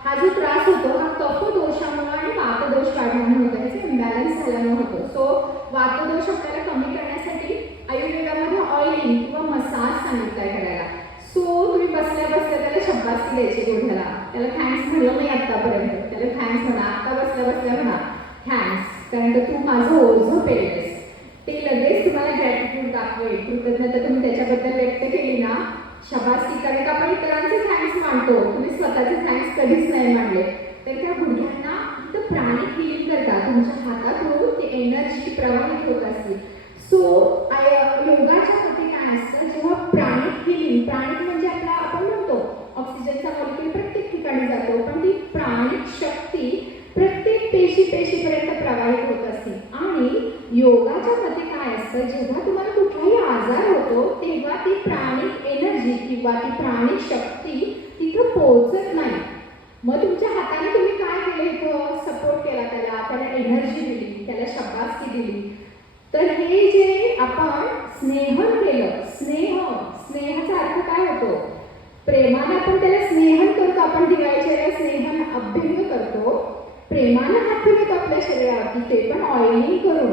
हा जो त्रास होतो हा कफ दोषामुळे आणि वातदोष वाढल्यामुळे होतो, त्याचा इम्बॅलन्स झाल्यामुळे होतो. सो वातदोष आपल्याला कमी करण्यासाठी आयुर्वेदामध्ये ऑइलिंग किंवा मसाज सांगितलाय करायला. सो तुम्ही बसल्या बसल्या त्याला शब्बासकी द्यायची गुडघ्याला. त्याला थँक्स म्हणलं नाही आत्तापर्यंत, त्याला थँक्स म्हणा. आत्ता बसल्या बसल्या म्हणा थँक्स, कारण का तू माझं ओझं पेलतेस. ते लगेच तुम्हाला ग्रॅटिट्यूड दाखवेल, कृतज्ञता तुम्ही त्याच्याबद्दल व्यक्त केली ना, शबासकी. कारण का आपण इतरांचे थँक्स मानतो, तुम्ही स्वतःचे थँक्स कधीच नाही मानले. तर त्या गुडघ्यांना इथं प्राणिक हिलिंग करता, तुमच्या हातातून ते एनर्जी प्रवाहित होत असते. सो योगाच्या मध्ये काय असतं, जेव्हा प्राणिक हिलिंग, प्राणिक म्हणजे आपला आपण म्हणतो ऑक्सिजनचा मॉलिक्यूल प्रत्येक ठिकाणी जातो, पण ती प्राणिक शक्ती प्रत्येक पेशीपर्यंत प्रवाहित होत असते. आणि योगाच्या मध्ये काय असतं, जेव्हा तुम्हाला कुठलाही आजार होतो तेव्हा ती प्राणिक एनर्जी किंवा ती प्राणिक शक्ती तिथं पोहोचत नाही. मग तुमच्या हाताने तुम्ही काय केलं, इथं सपोर्ट केला, त्याला एनर्जी दिली, त्याला शब्बासकी दिली. तर हे जे आपण स्नेहन केलं, स्नेहाचा प्रेमानं आपण त्याला स्नेहन करतो. आपण दिवाळीच्या वेळेला स्नेहन अभ्यंग करतो, प्रेमानं हात फिरवतो आपल्या शरीरावरती, ते पण ऑइलिंग करून.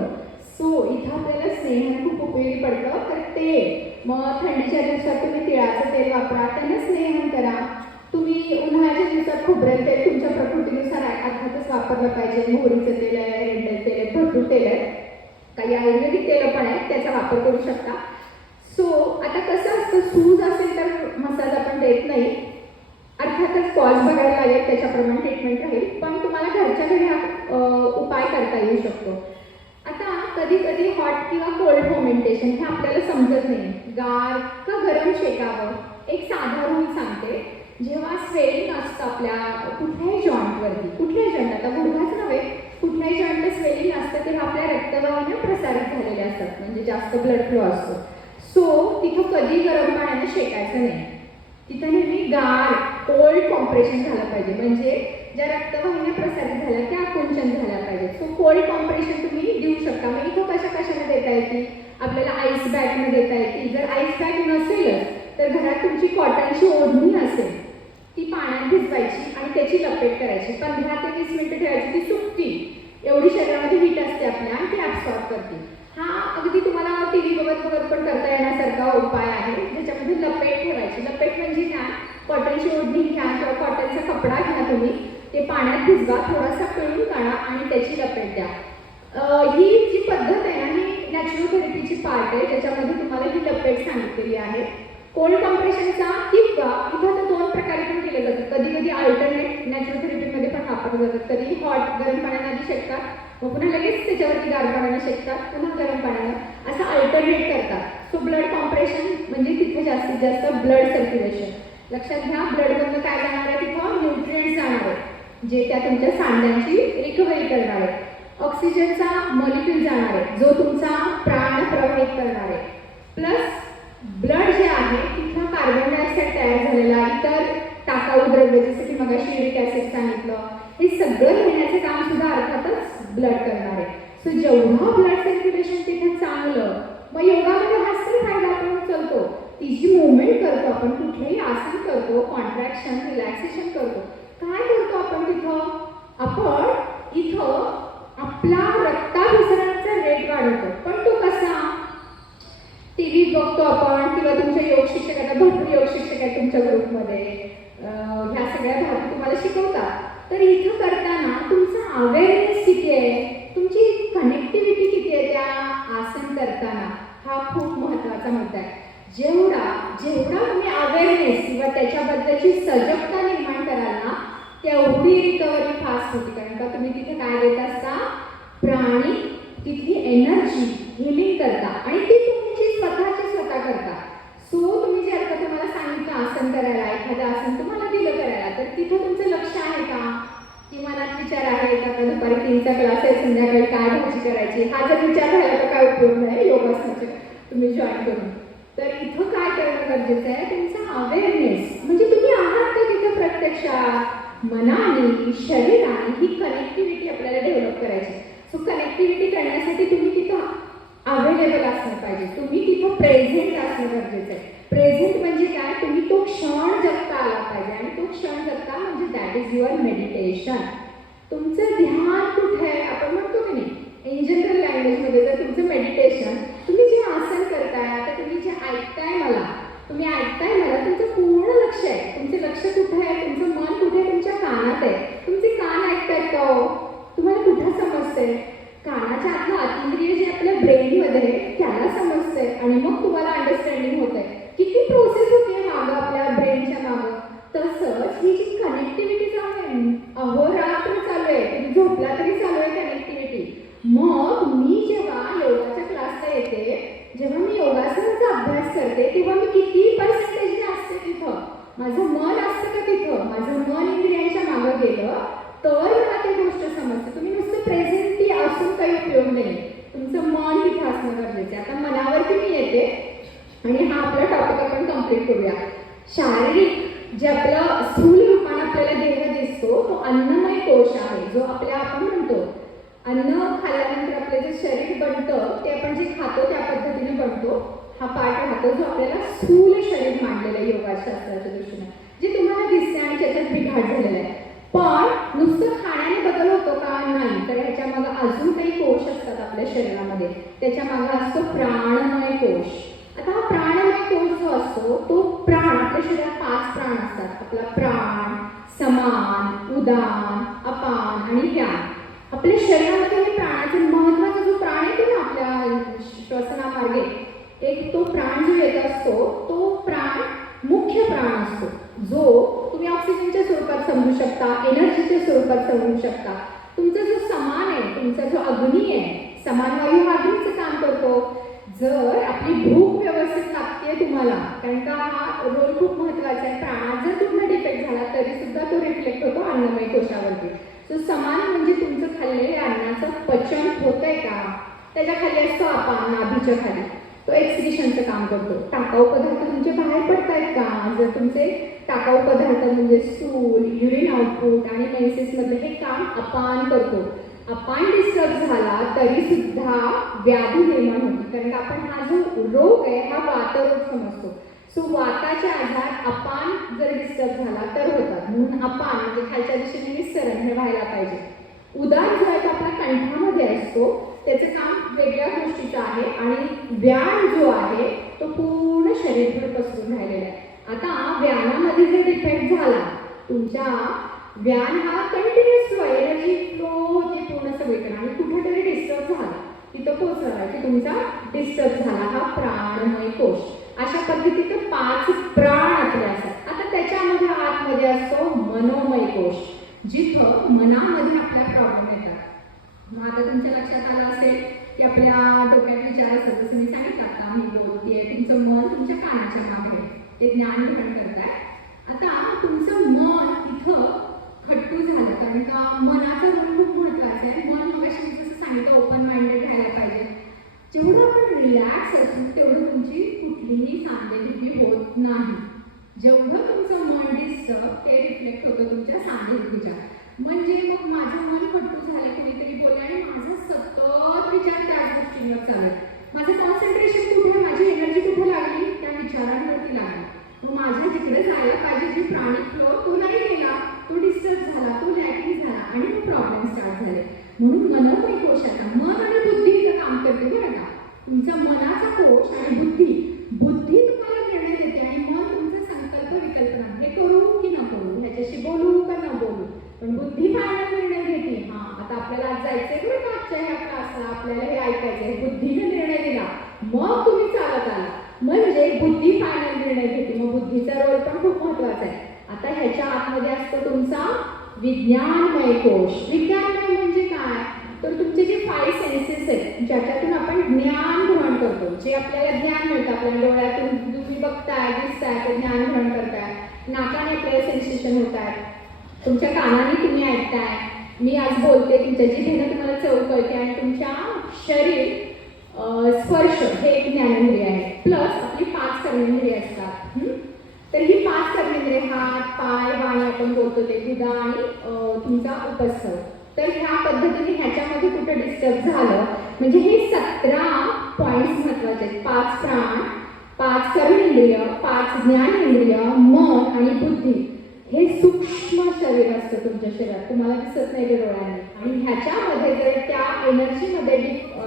सो इथं आपल्याला स्नेहन खूप उपयोगी पडतं. तर ते मग थंडीच्या दिवसात तुम्ही तिळाचं तेल वापरा, त्यांना स्नेहन करा. तुम्ही उन्हाळ्याच्या दिवसात खोबरेल तेल तुमच्या प्रकृतीनुसार अर्थातच वापरलं पाहिजे. मोहरीचं तेल आहे, रेंडल तेल आहे, भरपूर तेल आहे, काही आयुर्वेदिक तेल पण आहेत, त्याचा वापर करू शकता. सो आता कसं असतं, सूज असेल तर मसाज आपण देत नाही, अर्थातच कॉज बघायला लागेल, त्याच्याप्रमाणे ट्रीटमेंट राहील, पण तुम्हाला घरच्या घरी हा उपाय करता येऊ शकतो. आता कधी कधी हॉट किंवा कोल्ड फर्मेंटेशन हे आपल्याला समजत नाही, गार का गरम शेकावं. एक साधा रूल सांगते. जेव्हा स्वेलिंग असतं आपल्या कुठल्याही जॉईंटवरती, कुठल्याही जॉईंट, आता गुडघाच नव्हे, कुठल्याही जॉईंटला स्वेलिंग असतं, तेव्हा आपल्या रक्तवाहिन्या प्रसारित झालेल्या असतात, म्हणजे जास्त ब्लड फ्लो असतो. सो तिथं कधी गरम पाण्याने शेकायचं नाही, तिथं नेहमी गार कोल्ड कॉम्प्रेशन झालं पाहिजे, म्हणजे ज्या रक्तवाहिन्या प्रसारित झाल्या त्या आकुंचन झाल्या पाहिजेत. सो कोल्ड कॉम्प्रेशन तुम्ही देऊ शकता. मग इथं कशाने देता येतील, आपल्याला आईस बॅगने देता येतील. जर आईस बॅग नसेलच तर घरात तुमची कॉटनची ओढणी असेल, ती पाण्यात भिजवायची आणि त्याची लपेट करायची, 15 ते 20 मिनिटं ठेवायची, ती सुकती. एवढी शरीरामध्ये हीट असते आपल्या, ती ॲब्सॉर्ब करते. हा अगदी तुम्हाला टीव्ही बघत पण करता येण्यासारखा उपाय आहे, ज्याच्यामध्ये लपेट ठेवायची. लपेट म्हणजे काय, कॉटनची ओढणी घ्या किंवा कॉटनचा कपडा घ्या, तुम्ही ते पाण्यात भिजवा, थोडासा पिळून काढा आणि त्याची लपेट द्या. ही जी पद्धत आहे ना, ही नॅचरोथेरपीची पार्ट आहे, ज्याच्यामध्ये तुम्हाला ही लपेट सांगितलेली आहे. कोल्ड कॉम्प्रेशनचा किंवा इथं तर 2 प्रकारे पण केलं जातं. कधी कधी अल्टरनेट नॅचरोथेरपीमध्ये पण वापरलं जातात. कधी हॉट गरम पाण्याने आधी शेकतात, मग पुन्हा लगेच त्याच्यावरती गार पाण्याने शेकतात, पुन्हा गरम पाण्याने, असं अल्टरनेट करतात. सो ब्लड कॉम्प्रेशन म्हणजे तिथे जास्तीत जास्त ब्लड सर्क्युलेशन. लक्षात घ्या, ब्लडमधनं काय जाणार आहे, तिथं न्यूट्रिएंट्स जाणार आहे, जे त्या तुमच्या सांध्यांची रिकव्हरी करणार आहे. ऑक्सिजनचा मॉलिक्यूल जाणार आहे, जो तुमचा प्राण प्रवाहित करणार आहे. प्लस ब्लड जे आहे तिथं कार्बन डायऑक्साईड तयार झालेला, इतर टाकाऊ द्रव्य जसं की मगाशी युरिक ॲसिड सांगितलं, हे सगळं घेण्याचं काम सुद्धा अर्थातच ब्लड करणार आहे. सो जेवढं ब्लड सर्क्युलेशन तिथे चांगलं, मग योगामध्ये हाच तर फायदा आपण उचलतो. ती जी मुवमेंट करतो आपण, कुठलेही आसन करतो, कॉन्ट्रॅक्शन रिलॅक्सेशन करतो, काय करतो आपण तिथं, आपण इथं आपला रक्ताभिसरणाचा रेट वाढवतो. पण तो कसा, टीव्ही बघतो आपण किंवा तुमच्या योग शिक्षक, आता भरपूर योग शिक्षक आहेत तुमच्या ग्रुपमध्ये, ह्या सगळ्या धातू तुम्हाला शिकवतात. तर इथं करताना तुमचा अवेअरनेस किती आहे, तुमची कनेक्टिव्हिटी किती आहे त्या आसन करताना, हा खूप महत्त्वाचा मुद्दा आहे. जेवढा तुम्ही अवेअरनेस किंवा त्याच्याबद्दलची सजगता निर्माण कराल ना, तेवढी रिकव्हरी फास्ट होती. कारण का तुम्ही तिथे काय देत असता, प्राणी तिथली एनर्जी हिलिंग करता आणि ती तुमची स्वतः करता. सो तुम्ही जे आता तुम्हाला सांगितलं आसन करायला, एखादं आसन तुम्हाला दिलं करायला, तर तिथं तुमचं लक्ष आहे का, की मनात विचार आहे का, दुपारी 3चा क्लास आहे, संध्याकाळी काय भाजी करायची, हा जर विचार झाला तर काय उपयोग नाही योगासनाचे तुम्ही जॉईन करून. तर इथं काय करणं गरजेचं आहे, तुमचा अवेअरनेस, म्हणजे तुम्ही आहात का तिथं प्रत्यक्षात, मनाने शरीराने ही कनेक्टिव्हिटी आपल्याला डेव्हलप करायची. सो कनेक्टिव्हिटी करण्यासाठी तुम्ही तिथं अवेलेबल असलं पाहिजे, तुम्ही तिथं प्रेझेंट असणं गरजेचं आहे. प्रेझेंट म्हणजे काय, तुम्ही तो क्षण जगता आला पाहिजे, आणि तो क्षण जगता म्हणजे दॅट इज युअर मेडिटेशन. तुमचं ध्यान कुठे आहे, आपण म्हणतो की नाही इन जनरल लँग्वेजमध्ये, जर तुमचं मेडिटेशन, तुम्ही जे आसन करताय, आता तुम्ही जे तुम्ही ऐकताय मला, तुमचं पूर्ण लक्ष आहे, तुमचे लक्ष कुठे आहे, तुमचं मन कुठे आहे, तुमच्या कानात आहे. तुमचे कान ऐकतायत का हो, तुम्हाला कुठं समजतंय, कानाच्या आतलं अतिंद्रिय जे आपल्या ब्रेनमध्ये त्याला समजतंय, आणि मग तुम्हाला अंडरस्टँडिंग होत आहे. किती प्रोसेस होते मागं आपल्या ब्रेनच्या मागं. तसंच ही जी कनेक्टिव्हिटी चालू आहे, अहोरात्र चालू आहे, तुम्ही झोपला तरी चालू आहे कनेक्टिव्हिटी. मग मी जेव्हा योगाच्या क्लासला येते, जेव्हा मी योगासनाचा अभ्यास करते, तेव्हा मी किती पर्सेंटेजने असते तिथं, माझं मन असतं का तिथं, माझं मन इंद्रियांच्या मागं गेलं तर मला ती गोष्ट समजते. तुम्ही नुसतं प्रेझेंट असून काही उपयोग नाही, तुमचं मन तिथं असणं गरजेचं आहे. आता मनावरती मी येते आणि हा आपला टॉपिक आपण कम्प्लीट करूया. शारीरिक जे आपलं स्थूल रूपाने आपल्याला देह दिसतो, तो अन्नमय कोश आहे, जो आपल्या आपण म्हणतो अन्न खाल्ल्यानंतर आपलं जे शरीर बनतं, ते आपण जे खातो त्या पद्धतीने बनतो. हा पार्ट राहतो जो आपल्याला स्थूल शरीर मांडलेलं आहे योगशास्त्राच्या दृष्टीने, जे तुम्हाला दिसते आणि त्याच्यात बिघाड झालेला आहे. पण नुसतं खाण्याने बदल होतो का? नाही. तर ह्याच्या मागे अजून काही कोश असतात आपल्या शरीरामध्ये. त्याच्या मागे असतो प्राणमय कोश. आता हा प्राणमय कोश जो असतो तो प्राण, आपल्या शरीरात 5 प्राण असतात. आपला प्राण, समान, उदान, अपान आणि व्यान. आपल्या शरीरामध्ये प्राणाचे महत्वाचा जो प्राण येतो ना आपल्या श्वसनामार्गे, एक तो प्राण जो येत असतो तो प्राण मुख्य प्राण असतो, जो तुम्ही ऑक्सिजनच्या स्वरूपात समजू शकता, एनर्जीच्या स्वरूपात समजू शकता. तुमचा जो समान आहे, तुमचा जो अग्नी आहे, समान वायू हा अग्नीचं काम करतो. जर आपली भूक व्यवस्थित लागते तुम्हाला, कारण का हा रोल खूप महत्वाचा आहे. प्राणात जर तुम्हाला डिफेक्ट झाला तरी सुद्धा तो रिफ्लेक्ट होतो अन्नमय कोशावरती. सो समान म्हणजे तुमचं खाल्लेल्या अन्नाचं पचन होतंय का? त्याच्या खाली असतो अपान, नाभीच्या खाली, तो एक्सक्रिशनचं काम करतो. टाकाऊ पदार्थ तुमचे बाहेर पडतायत का? जर तुमचे टाकाऊ पदार्थ म्हणजे स्टूल, युरिन आउटपुट आणि मेन्सेसमधलं हे काम अपान करतो. अपान डिस्टर्ब झाला तरी सुद्धा व्याधी निर्माण होते, कारण आपण हा जो रोग आहे हा वातरोग समजतो. सो वाताचे आजार अपान जर डिस्टर्ब झाला तर होतात. म्हणून अपान म्हणजे खालच्या दिशेने विसरण हे व्हायला पाहिजे. उदार जो आहे तो आपल्या कंठामध्ये असतो, त्याचं काम वेगळ्या गोष्टीचं आहे. आणि व्यान जो आहे तो पूर्ण शरीरभर पसरून राहिलेला आहे. आता व्यानामध्ये जर डिफेक्ट झाला, तुमच्या व्यान हा कंटिन्युअस फ्लो, एनर्जी फ्लो होते पूर्ण सगळीकडे, आणि कुठेतरी डिस्टर्ब झाला, तिथं पोहोचणार आहे की तुमचा डिस्टर्ब झाला हा प्राणमय कोश. अशा पद्धतीने 5 प्राण आपले असतात. आता त्याच्यामध्ये आतमध्ये असतो मनोमय कोश, जिथं मनामध्ये आपल्या प्रॉब्लेम येतात. मग आता तुमच्या लक्षात आलं असेल की आपल्या डोक्यात विचार असतात, जसं मी सांगितलं आता मी बोलतेय, तुमचं मन तुमच्या कानाच्या मागे ते ज्ञान ग्रहण करताय. आता तुमचं मन इथं खट्टू झालं, कारण का मनाचा रोल खूप महत्वाचा आहे. मन मग जसं सांगितलं ओपन माइंडेड राहायला पाहिजे. जेवढं आपण रिलॅक्स असू तेवढं तुमची कुठलीही सांधेदुखी होत नाही. जेवढं तुमचं मन डिस्टर्ब ते रिफ्लेक्ट होतं तुमच्या सांधेदुखीच्या. म्हणजे मग माझं मन खट्टू झालं, कुणीतरी बोललं आणि माझा सतत विचार त्याच गोष्टींवर चालू आहे. माझं कॉन्सन्ट्रेशन कुठे, माझी एनर्जी कुठे लागली? त्या विचारांवरती लागली. मग माझ्या जिकडे जायला पाहिजे जी प्राणिक फ्लो तो नाही गेला, तो डिस्टर्ब झाला, तो लॅकिंग झाला आणि मग प्रॉब्लेम स्टार्ट झाले. म्हणून मनोमय कोशाचा मन आणि बुद्धी इथं काम करते बरं का. तुमचा मनाचा कोश आणि बुद्धी तुम्हाला निर्णय देते, आणि मन तुमचा संकल्प विकल्पना, हे करू की न करू, ह्याच्याशी बोलू का न बोलू. पण बुद्धी फायनल निर्णय घेते. हा आता आपल्याला आज जायचंय बरं का आजच्या ह्या क्लासला, आपल्याला हे ऐकायचंय, बुद्धीने निर्णय दिला, मग तुम्ही चालत आला, म्हणजे बुद्धी फायनल निर्णय घेते. मग बुद्धीचा रोल पण खूप महत्वाचा आहे. आता ह्याच्या आतमध्ये असतो तुमचा विज्ञानमय कोश. विज्ञानमय म्हणजे काय? तर तुमचे जे 5 सेन्सेस आहेत ज्याच्यातून आपण ज्ञान ग्रहण करतो, जे आपल्याला ज्ञान मिळतं, आपल्या डोळ्यातून तुम्ही बघताय, दिसताय, ते ज्ञान ग्रहण करताय. नाकाने आपल्याला सेन्सेशन होत आहेत, तुमच्या कानाने तुम्ही ऐकताय, मी आज बोलते, तुमच्या जिभेने तुम्हाला चव कळते, आणि तुमच्या शरीर स्पर्श हे एक ज्ञानेंद्रिय आहे. प्लस आपली 5 कर्मेंद्रिय असतात. तर ही 5 कर्मेंद्रिय, हात, पाय, वाणी आपण बोलतो ते, गुदा आणि तुमचा उपस्थ. तर ह्या पद्धतीने ह्याच्यामध्ये कुठं डिस्टर्ब झालं, म्हणजे हे 17 पॉईंट्स महत्वाचे आहेत. 5 प्राण, 5 कर्मेंद्रिय, 5 ज्ञानेंद्रिय, मन आणि बुद्धी, हे सूक्ष्म शरीर असतं तुमच्या शरीरात, तुम्हाला दिसत नाही ते डोळ्यांनी. आणि ह्याच्यामध्ये जर त्या एनर्जीमध्ये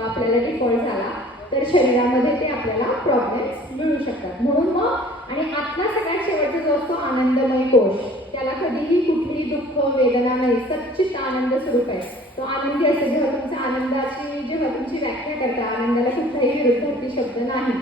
आपल्याला डिफॉल्ट झाला तर शरीरामध्ये ते आपल्याला प्रॉब्लेम्स मिळू शकतात. म्हणून मग आणि आतला सगळ्यात शेवटचा जो असतो आनंदमय कोश, त्याला कधीही कुठलीही दुःख वेदना नाही, सच्चित आनंद स्वरूप आहे. तो आनंदी असतो. जेव्हा तुमच्या आनंदाची, जेव्हा तुमची व्याख्या करता, आनंदाला कुठलाही विरुद्धार्थी शब्द नाही,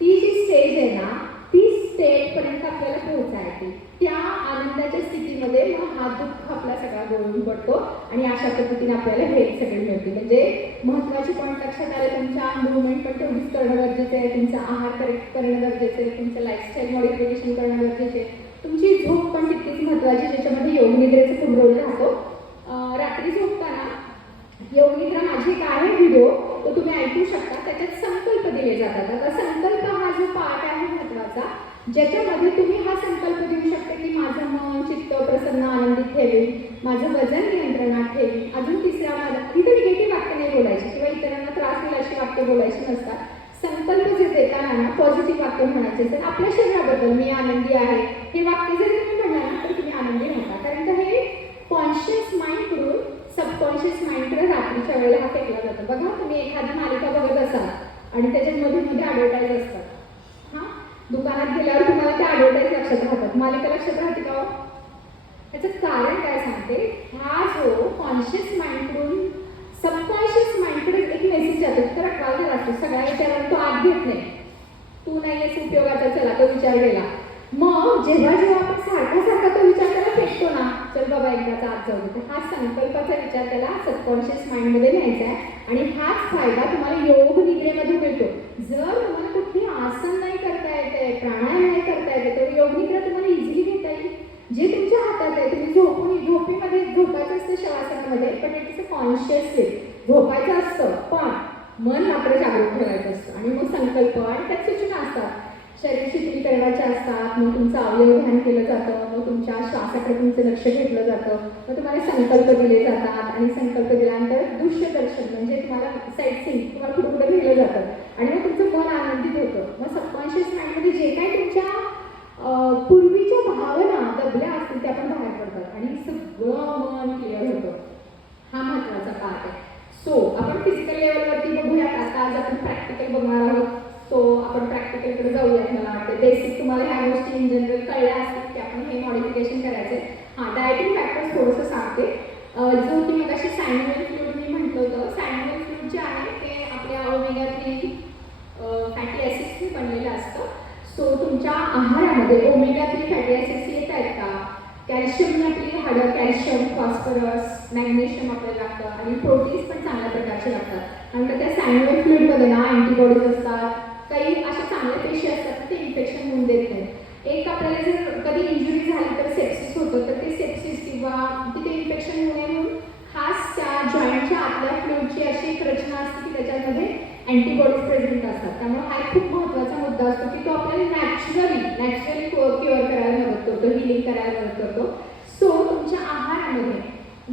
ती जी स्टेज आहे ना, ती स्टेट पर्यंत आपल्याला पोहोचायची. त्या आनंदाच्या स्थितीमध्ये मग हा दुःख आपला सगळा गळून पडतो, आणि अशा पद्धतीने आपल्याला हे सगळे मिळते. म्हणजे महत्त्वाचे पॉईंट लक्षात आले. तुमच्या मुवमेंट पण तेवढीच करणं गरजेचं आहे, तुमचा आहार करेक्ट करणं गरजेचं आहे, तुमचं लाईफस्टाईल मॉडिफिकेशन करणं गरजेचं आहे, तुमची झोप पण तितकीच महत्त्वाची, ज्याच्यामध्ये योगनिद्रेचा खूप रोल राहतो. रात्री झोपताना योगनिद्रा माझी एक आहे व्हिडिओ, तो तुम्ही ऐकू शकता. त्याच्यात संकल्प दिले जातात. आता संकल्प हा जो पार्ट आहे महत्त्वाचा, ज्याच्यामध्ये तुम्ही हा संकल्प देऊ शकता की माझं मन चित्त प्रसन्न आनंदित ठेवेल, माझं वजन नियंत्रणात ठेवेल. अजून तिसरा, माझा तिथे निगेटिव्ह वाक्य नाही बोलायची किंवा इतरांना त्रास होईल अशी वाक्य बोलायची नसतात. संकल्प जे जर देताना ना पॉझिटिव्ह वाक्य म्हणायचे असेल आपल्या शरीराबद्दल, मी आनंदी आहे, हे वाक्य जर तुम्ही म्हणला ना तर तुम्ही आनंदी होता. कारण का हे कॉन्शियस माइंडकडून सबकॉन्शियस माइंडकडे रात्रीच्या वेळेला हा फेकला जातो. बघा, तुम्ही एखादी मालिका बघत असाल आणि त्याच्यात मध्ये मध्ये ॲडव्हर्टाईज असतात. हां, दुकानात गेल्यावर तुम्हाला त्या ॲडव्हर्टाईज लक्षात राहतात, मालिका लक्षात राहते का हो? त्याचं कारण काय सांगते, हा जो कॉन्शियस माइंडकडून सबकॉन्शियस माइंडकडे एक मेसेज जातो तर अठवायला असतो. सगळ्या विचारांना तो आत घेत नाही, तू नाही आहेस उपयोगाचा, चला तो विचार गेला. मग जेव्हा जेव्हा आपण सारखा सारखा तो विचार त्याला फेकतो ना, चल बाबा एकदाचा आत जाऊ दे, हा संकल्पाचा विचार त्याला सबकॉन्शियस माइंडमध्ये न्यायचा आहे. आणि हाच फायदा तुम्हाला योग निद्रेमध्ये मिळतो. जर तुम्हाला कुठली आसन नाही करता येते, प्राणायाम नाही करता येते, तर योग निद्रा तुम्हाला इझिली घेता येईल. जे तुमच्या हातात आहे, तुम्ही झोपेमध्ये झोपायचं असतं शवासनामध्ये, पण इट्स अ कॉन्शियसली झोपायचं असतं, पण मन मात्र जागृत ठेवायचं असतं. आणि मग संकल्प आणि त्यात सूचना असतात, शरीर शिथिलीकरणाचे असतात, मग तुमचं अवयव ध्यान केलं जातं, मग तुमच्या श्वासाकडे तुमचं लक्ष घेतलं जातं, मग तुम्हाला संकल्प दिले जातात. आणि संकल्प दिल्यानंतर दृश्य दर्शन म्हणजे तुम्हाला साईट सीन तुम्हाला पुढे पुढे नेलं जातं आणि मग तुमचं मन आनंदित होतं. मग सबकॉन्शियस माइंडमध्ये जे काही तुमच्या पूर्वीच्या भावना दबल्या असतील त्या पण बाहेर पडतात आणि सगळं मन क्लिअर होतं. हा महत्त्वाचा पार्ट आहे. सो आपण फिजिकल लेवलवरती बघूयात. आता आज आपण प्रॅक्टिकल बघणार आहोत. सो आपण प्रॅक्टिकलकडे जाऊयात. मला वाटतं बेसिक तुम्हाला ह्या गोष्टी इन जनरल कळल्या असतील की आपण हे मॉडिफिकेशन करायचे. हां, डायटिंग फॅक्टर्स थोडंसं सांगते. जो की मग अशी सॅन्युअल फ्लूइड मी म्हटलं होतं, सॅन्युअल फ्लूइड जे आहे ते आपल्या ओमेगा 3 फॅटी ॲसिड्सनी बनलेलं असतं. सो तुमच्या आहारामध्ये ओमेगा 3 फॅटी ॲसिड्स येत आहेत का? कॅल्शियमने आपली हाडं, कॅल्शियम, फॉस्फरस, मॅग्नेशियम आपल्याला लागतं आणि प्रोटीन्स पण चांगल्या प्रकारचे लागतात. आणि त्या सॅन्युअल फ्लूइडमध्ये ना अँटीबॉडीज असतात, काही अशा चांगल्या पेशी असतात ते इन्फेक्शन होऊन देत नाही. एक आपल्याला जर कधी इंजुरी झाली तर सेप्सिस होतं, तर ते सेप्सिस किंवा तिथे इन्फेक्शन होऊ नये म्हणून खास त्या जॉईंटच्या आतल्या फ्लूइडची अशी एक रचना असते की त्याच्यामध्ये अँटीबॉडीज प्रेझेंट असतात. त्यामुळे हा एक खूप महत्त्वाचा मुद्दा असतो की तो आपल्याला नॅचरली क्युअर करायला मदत करतो, हिलिंग करायला मदत करतो. सो तुमच्या आहारामध्ये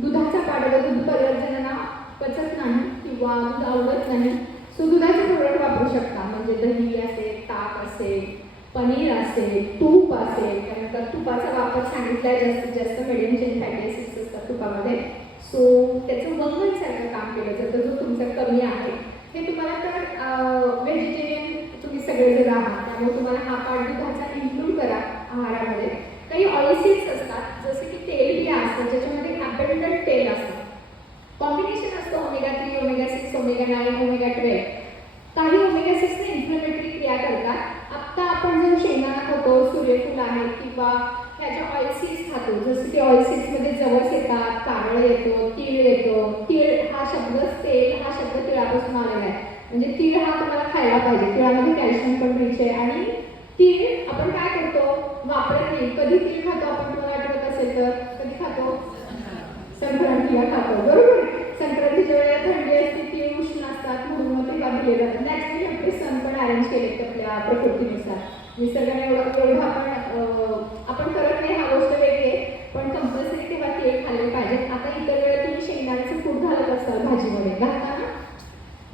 दुधाचा पाडा, दूध बऱ्याच जणांना पचत नाही किंवा दूध आवडत नाही, सो दुधाचे प्रोडक्ट वापरू शकता. म्हणजे दही असेल, ताक असेल, पनीर असेल, तूप असेल. त्यानंतर तुपाचा वापर सांगितला आहे, जास्तीत जास्त मिडियम चेन फॅटी ॲसिड्स असतात तुपामध्ये. सो त्याचं वंगणसारखं काम केलं जातं, जो तुमचा कमी आहे. हे तुम्हाला तर व्हेजिटेरियन तुम्ही सगळेजण आहात, त्यामुळे तुम्हाला हा पार्ट दुधाचा इन्क्लूड करा आहारामध्ये. काही ऑइल सीड्स असतात, जसे की तेलबिया असतात, ज्याच्यामध्ये ॲबंडंट तेल असतं. कॉम्बिनेशन असतं ओमेगा 3, ओमेगा 6, ओमेगा 9, ओमेगा 12. काही ओमेगा 6 ने इन्फ्लेमेटरी क्रिया करतात. आत्ता आपण जर शेंगदाणा खातो, सूर्यफूल आहे किंवा ह्याच्या ऑइल सीड्स खातो, जसं की ऑइल सीड्समध्ये जवस येतात, कारळ येतो, तीळ येतो. तीळ हा शब्द, तेल हा शब्द तिळापासून आलेला आहे. म्हणजे तीळ हा तुम्हाला खायला पाहिजे, तिळामध्ये कॅल्शियम पण रिच आहे. आणि तीळ आपण काय करतो, वापरत नाही. कधी तीळ खातो आपण, तुम्हाला आठवत असेल तर कधी खातो? संक्रांतीला खातो, बरोबर. संक्रांतीच्या वेळेला थंडी असते, तीळ उष्ण असतात म्हणून तेव्हा दिले जातात. नॅचरली आपले सण पण अरेंज केले आपल्या प्रकृतीनुसार. निसर्गाने एवढं आपण करत नाही, हा गोष्ट वेगळी आहे, पण कंपल्सरी तेव्हा तीळ खाल्ले पाहिजेत. आता इतर वेळेला तुम्ही शेंगदाण्याचं कूट घालत असाल भाजीमध्ये, घालता ना?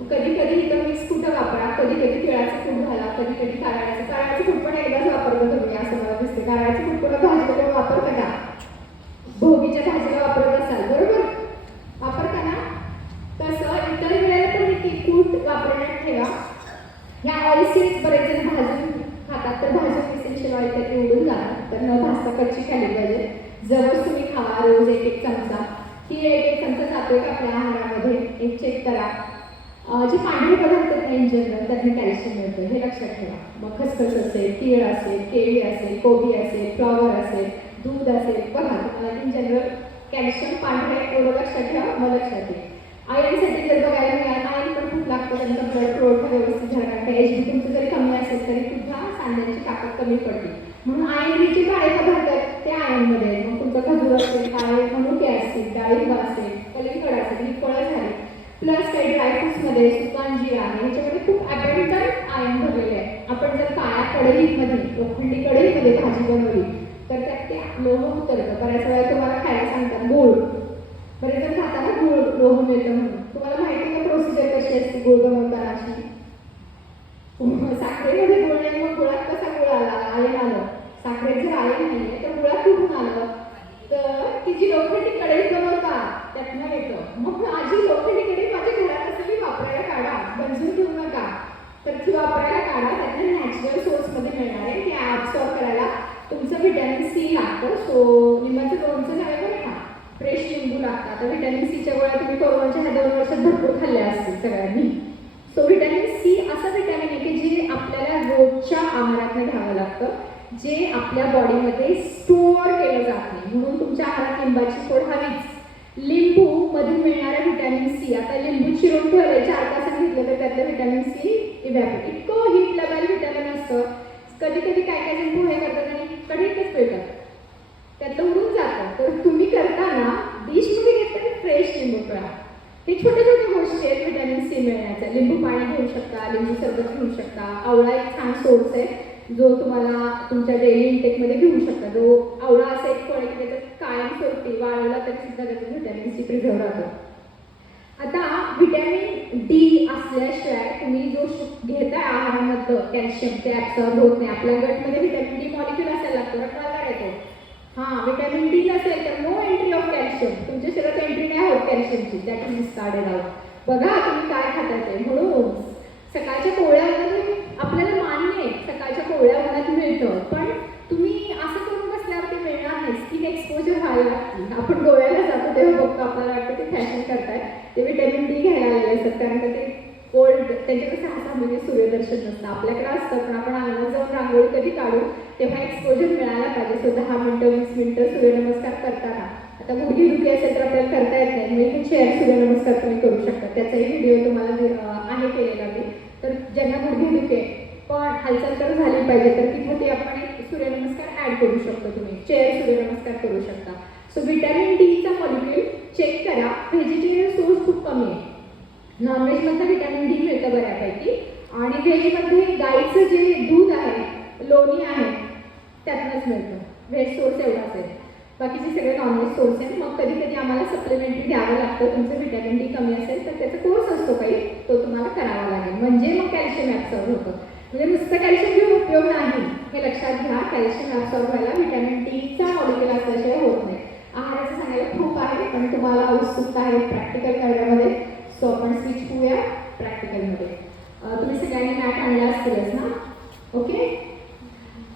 कधी कधी इतर मिक्स कुठं वापरा, कधी कधी तिळाचं कूट घाला, कधी कधी कारळाचं कूट पण एकदाच वापरतो तुम्ही, असं मला दिसते. कारळाचं कूट पण भाजीमध्ये वापरता का? भोगीच्या भाजीला वापरत असाल, बरोबर, वापरता ना? तसं इतर वेळेला पण ती कूट वापरण्यात ठेवा. ह्या ऑइल सीड्स बरेच जण भाजून खातात, तर भाजून इसेन्शियल ऑइल त्यात उडून जातात, तर न भाजता कच्ची खाली पाहिजे. जवळ तुम्ही खावा रोज एक चमचा. ती एक चमचा जातोय का आपल्या आहारामध्ये, एक चेक करा. जे पांढरे पदार्थ आहेत इन जनरल त्यातून कॅल्शियम मिळतं, हे लक्षात ठेवा. मग खसखस असेल, तीळ असेल, केळी असेल, कोबी असेल, फ्लॉवर असेल, दूध असेल, बघा तुम्हाला इन जनरल कॅल्शियम पांढरे एवढं लक्षात ठेवा. मग लक्षात येईल. आयर्नसाठी जर बघायला मिळालं, आयर्न पण खूप लागतं, त्यांचा ब्लड पुरवठा व्यवस्थित झाला. कारण एच तुमचं जरी कमी असेल तरी सुद्धा सांध्यांची ताकद कमी पडते. म्हणून आयर्न जे काळे पदार्थ आहेत ते आयर्नमध्ये आहेत. मग तुमचा खजूर असेल, काळे मनुके असतील, डाळिंब असेल, कलिंगड असेल, ही फळं झाली. प्लस काही ड्रायफ्रुट्समध्ये सुकांजी आहे, ह्याच्यामध्ये खूप ॲबंडंट आयर्न भरलेले आहे. आपण जर काळ्या कढईमध्ये, लोखंडी कढईमध्ये भाजी बनवली तर त्यात ते लोह उतरतं. बऱ्याच वेळा तुम्हाला खायला सांगतात गूळ, बरेच जण खाताना गूळ लोह मिळतं म्हणून. तुम्हाला माहिती का प्रोसिजर कशी असते गूळ बनवतानाची? साखर साखरेमध्ये गुळ नाही, मग गुळात कसा गुळ आला, आयन आलं. साखरेत जर आयन नाहीये तर गुळात कुठून आलं? तर ती जी लोखंडी कढई बनवतात त्यातनं येतं. मग माझी लोखंडी कढई माझ्या घरात असेल वापरायला काढा, बंजून ठेवू नका. तर ती वापरायला काढा, त्यातनं नॅचरल सोर्समध्ये मिळणार आहे. ती ॲब्सॉर्ब करायला तुमचं व्हिटॅमिन सी लागतं. सो लिंबाचं लोणचं नव्हे बरं का, फ्रेश लिंबू लागतं. आता व्हिटॅमिन सीच्या गोळ्या तुम्ही कोरोनाच्या ह्या 2 वर्षात भरपूर खाल्ल्या असतील सगळ्यांनी. सो व्हिटॅमिन सी असं व्हिटॅमिन आहे की जे आपल्याला रोजच्या आहारातनं घ्यावं लागतं, जे आपल्या बॉडीमध्ये स्टोअर केलं जात नाही. म्हणून तुमच्या आहारात लिंबाची फोड हवीच. लिंबू मधून मिळणारं व्हिटॅमिन सी, आता लिंबू चिरून ठेवले 4 तासात घेतलं तर त्यातलं व्हिटॅमिन सी इव्हॅपोरेट. इतकं हीट लेवल व्हिटॅमिन असतं. कधी कधी काय काय जण पोहे करतात आणि कढईतच पिळतात, त्यातलं उडून जातं. तर तुम्ही करताना डिशमध्ये घेतलं तर फ्रेश लिंबू पिळा. हे छोट्या छोट्या गोष्टी आहेत व्हिटॅमिन सी मिळण्याच्या. लिंबू पाणी घेऊ शकता, लिंबू सरबत घेऊ शकता. आवळा एक छान सोर्स आहे जो तुम्हाला तुमच्या डेली इंटेकमध्ये घेऊ शकता. जो आवळा असा एक फळ आहे की त्याच्यात कायमस्वरूपी वाळवला तरी सुद्धा त्याचं व्हिटॅमिन सी प्रिझर्व राहतं. आता व्हिटॅमिन डी असल्याशिवाय तुम्ही जो घेताय आहारामधलं कॅल्शियम ते ॲब्सॉर्ब होत नाही. आपल्या गटमध्ये व्हिटॅमिन डी मॉलिक्युल असायला लागतो, रक्ताला येतो. हां, व्हिटॅमिन डी नसेल तर नो एंट्री ऑफ कॅल्शियम. तुमच्या शरीरात एंट्री नाही होत कॅल्शियमची. That is discarded out. बघा तुम्ही काय खाताय ते. म्हणून सकाळच्या कोवळ्या उन्हात आपल्याला मान्य आहे सकाळच्या कोवळ्या उन्हात मिळतं, पण तुम्ही असं करून बसल्यावर ते मिळणार नाही. स्किन एक्सपोजर व्हायला लागते. आपण गोव्याला जातो तेव्हा बघतो, आपल्याला वाटतं ते फॅशन करताय, ते व्हिटॅमिन डी घ्यायला आलेले असतात. कारण का ते कोल्ड त्यांच्याकडे 6-6 महिने सूर्यदर्शन नसतं. आपल्याकडे असतं, पण आपण अंगणात जाऊन रांगोळी कधी काढू तेव्हा एक्सपोजर मिळायला पाहिजे. सो 10 मिनिटं 20 मिनिटं सूर्यनमस्कार करताना. आता गुडघे दुखी असेल तर आपल्याला करता येत नाही, मी चेअर सूर्यनमस्कार तुम्ही करू शकता. त्याचाही व्हिडिओ तुम्हाला आहे केलेला मी. तर ज्यांना गुडघे दुखे पण हालचाल तर झाली पाहिजे तर तिथं ते आपण एक सूर्यनमस्कार ॲड करू शकतो. तुम्ही चेअर सूर्यनमस्कार करू शकता. सो व्हिटॅमिन डीचा मॉलिक्यूल चेक करा. व्हेजिटेरियन सोर्स खूप कमी आहे. नॉनव्हेजमधनं व्हिटॅमिन डी मिळतं बऱ्यापैकी, आणि व्हेजमध्ये गाईचं जे दूध आहे, लोणी आहे, त्यातनंच मिळतं. व्हेज सोर्स एवढाच आहे, बाकीचे सगळे नॉनव्हेज सोर्स आहेत. मग कधी कधी आम्हाला सप्लिमेंटरी द्यावं लागतं. तुमचं व्हिटॅमिन डी कमी असेल तर त्याचा कोर्स असतो काही, तो तुम्हाला करावा लागेल. म्हणजे मग कॅल्शियम ॲब्सॉर्ब होतं. म्हणजे नुसतं कॅल्शियम घेऊन उपयोग नाही, हे लक्षात घ्या. कॅल्शियम ॲब्सॉर्ब व्हायला व्हिटॅमिन डीचा मॉलिक्यूल असल्याशिवाय होत नाही. आहाराचं सांगायला खूप आहे, पण तुम्हाला उत्सुकता आहे प्रॅक्टिकल करण्यामध्ये. सो आपण स्विच होऊया प्रॅक्टिकलमध्ये. तुम्ही सगळ्यांनी मॅट आणल्या असतीलच ना? ओके,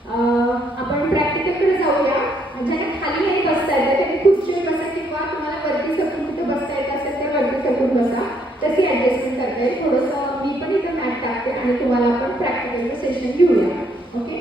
आपण प्रॅक्टिकलकडे जाऊया. ज्यांना खाली नाही बसता येतं त्यांनी खुर्चीवर बसा, किंवा तुम्हाला वरती सपून कुठे बसता येत असेल त्या वरती सपून बसा. तशी ॲडजस्टमेंट करता येईल. थोडंसं मी पण इथं मॅट टाकते आणि तुम्हाला आपण प्रॅक्टिकलचं सेशन घेऊया. ओके.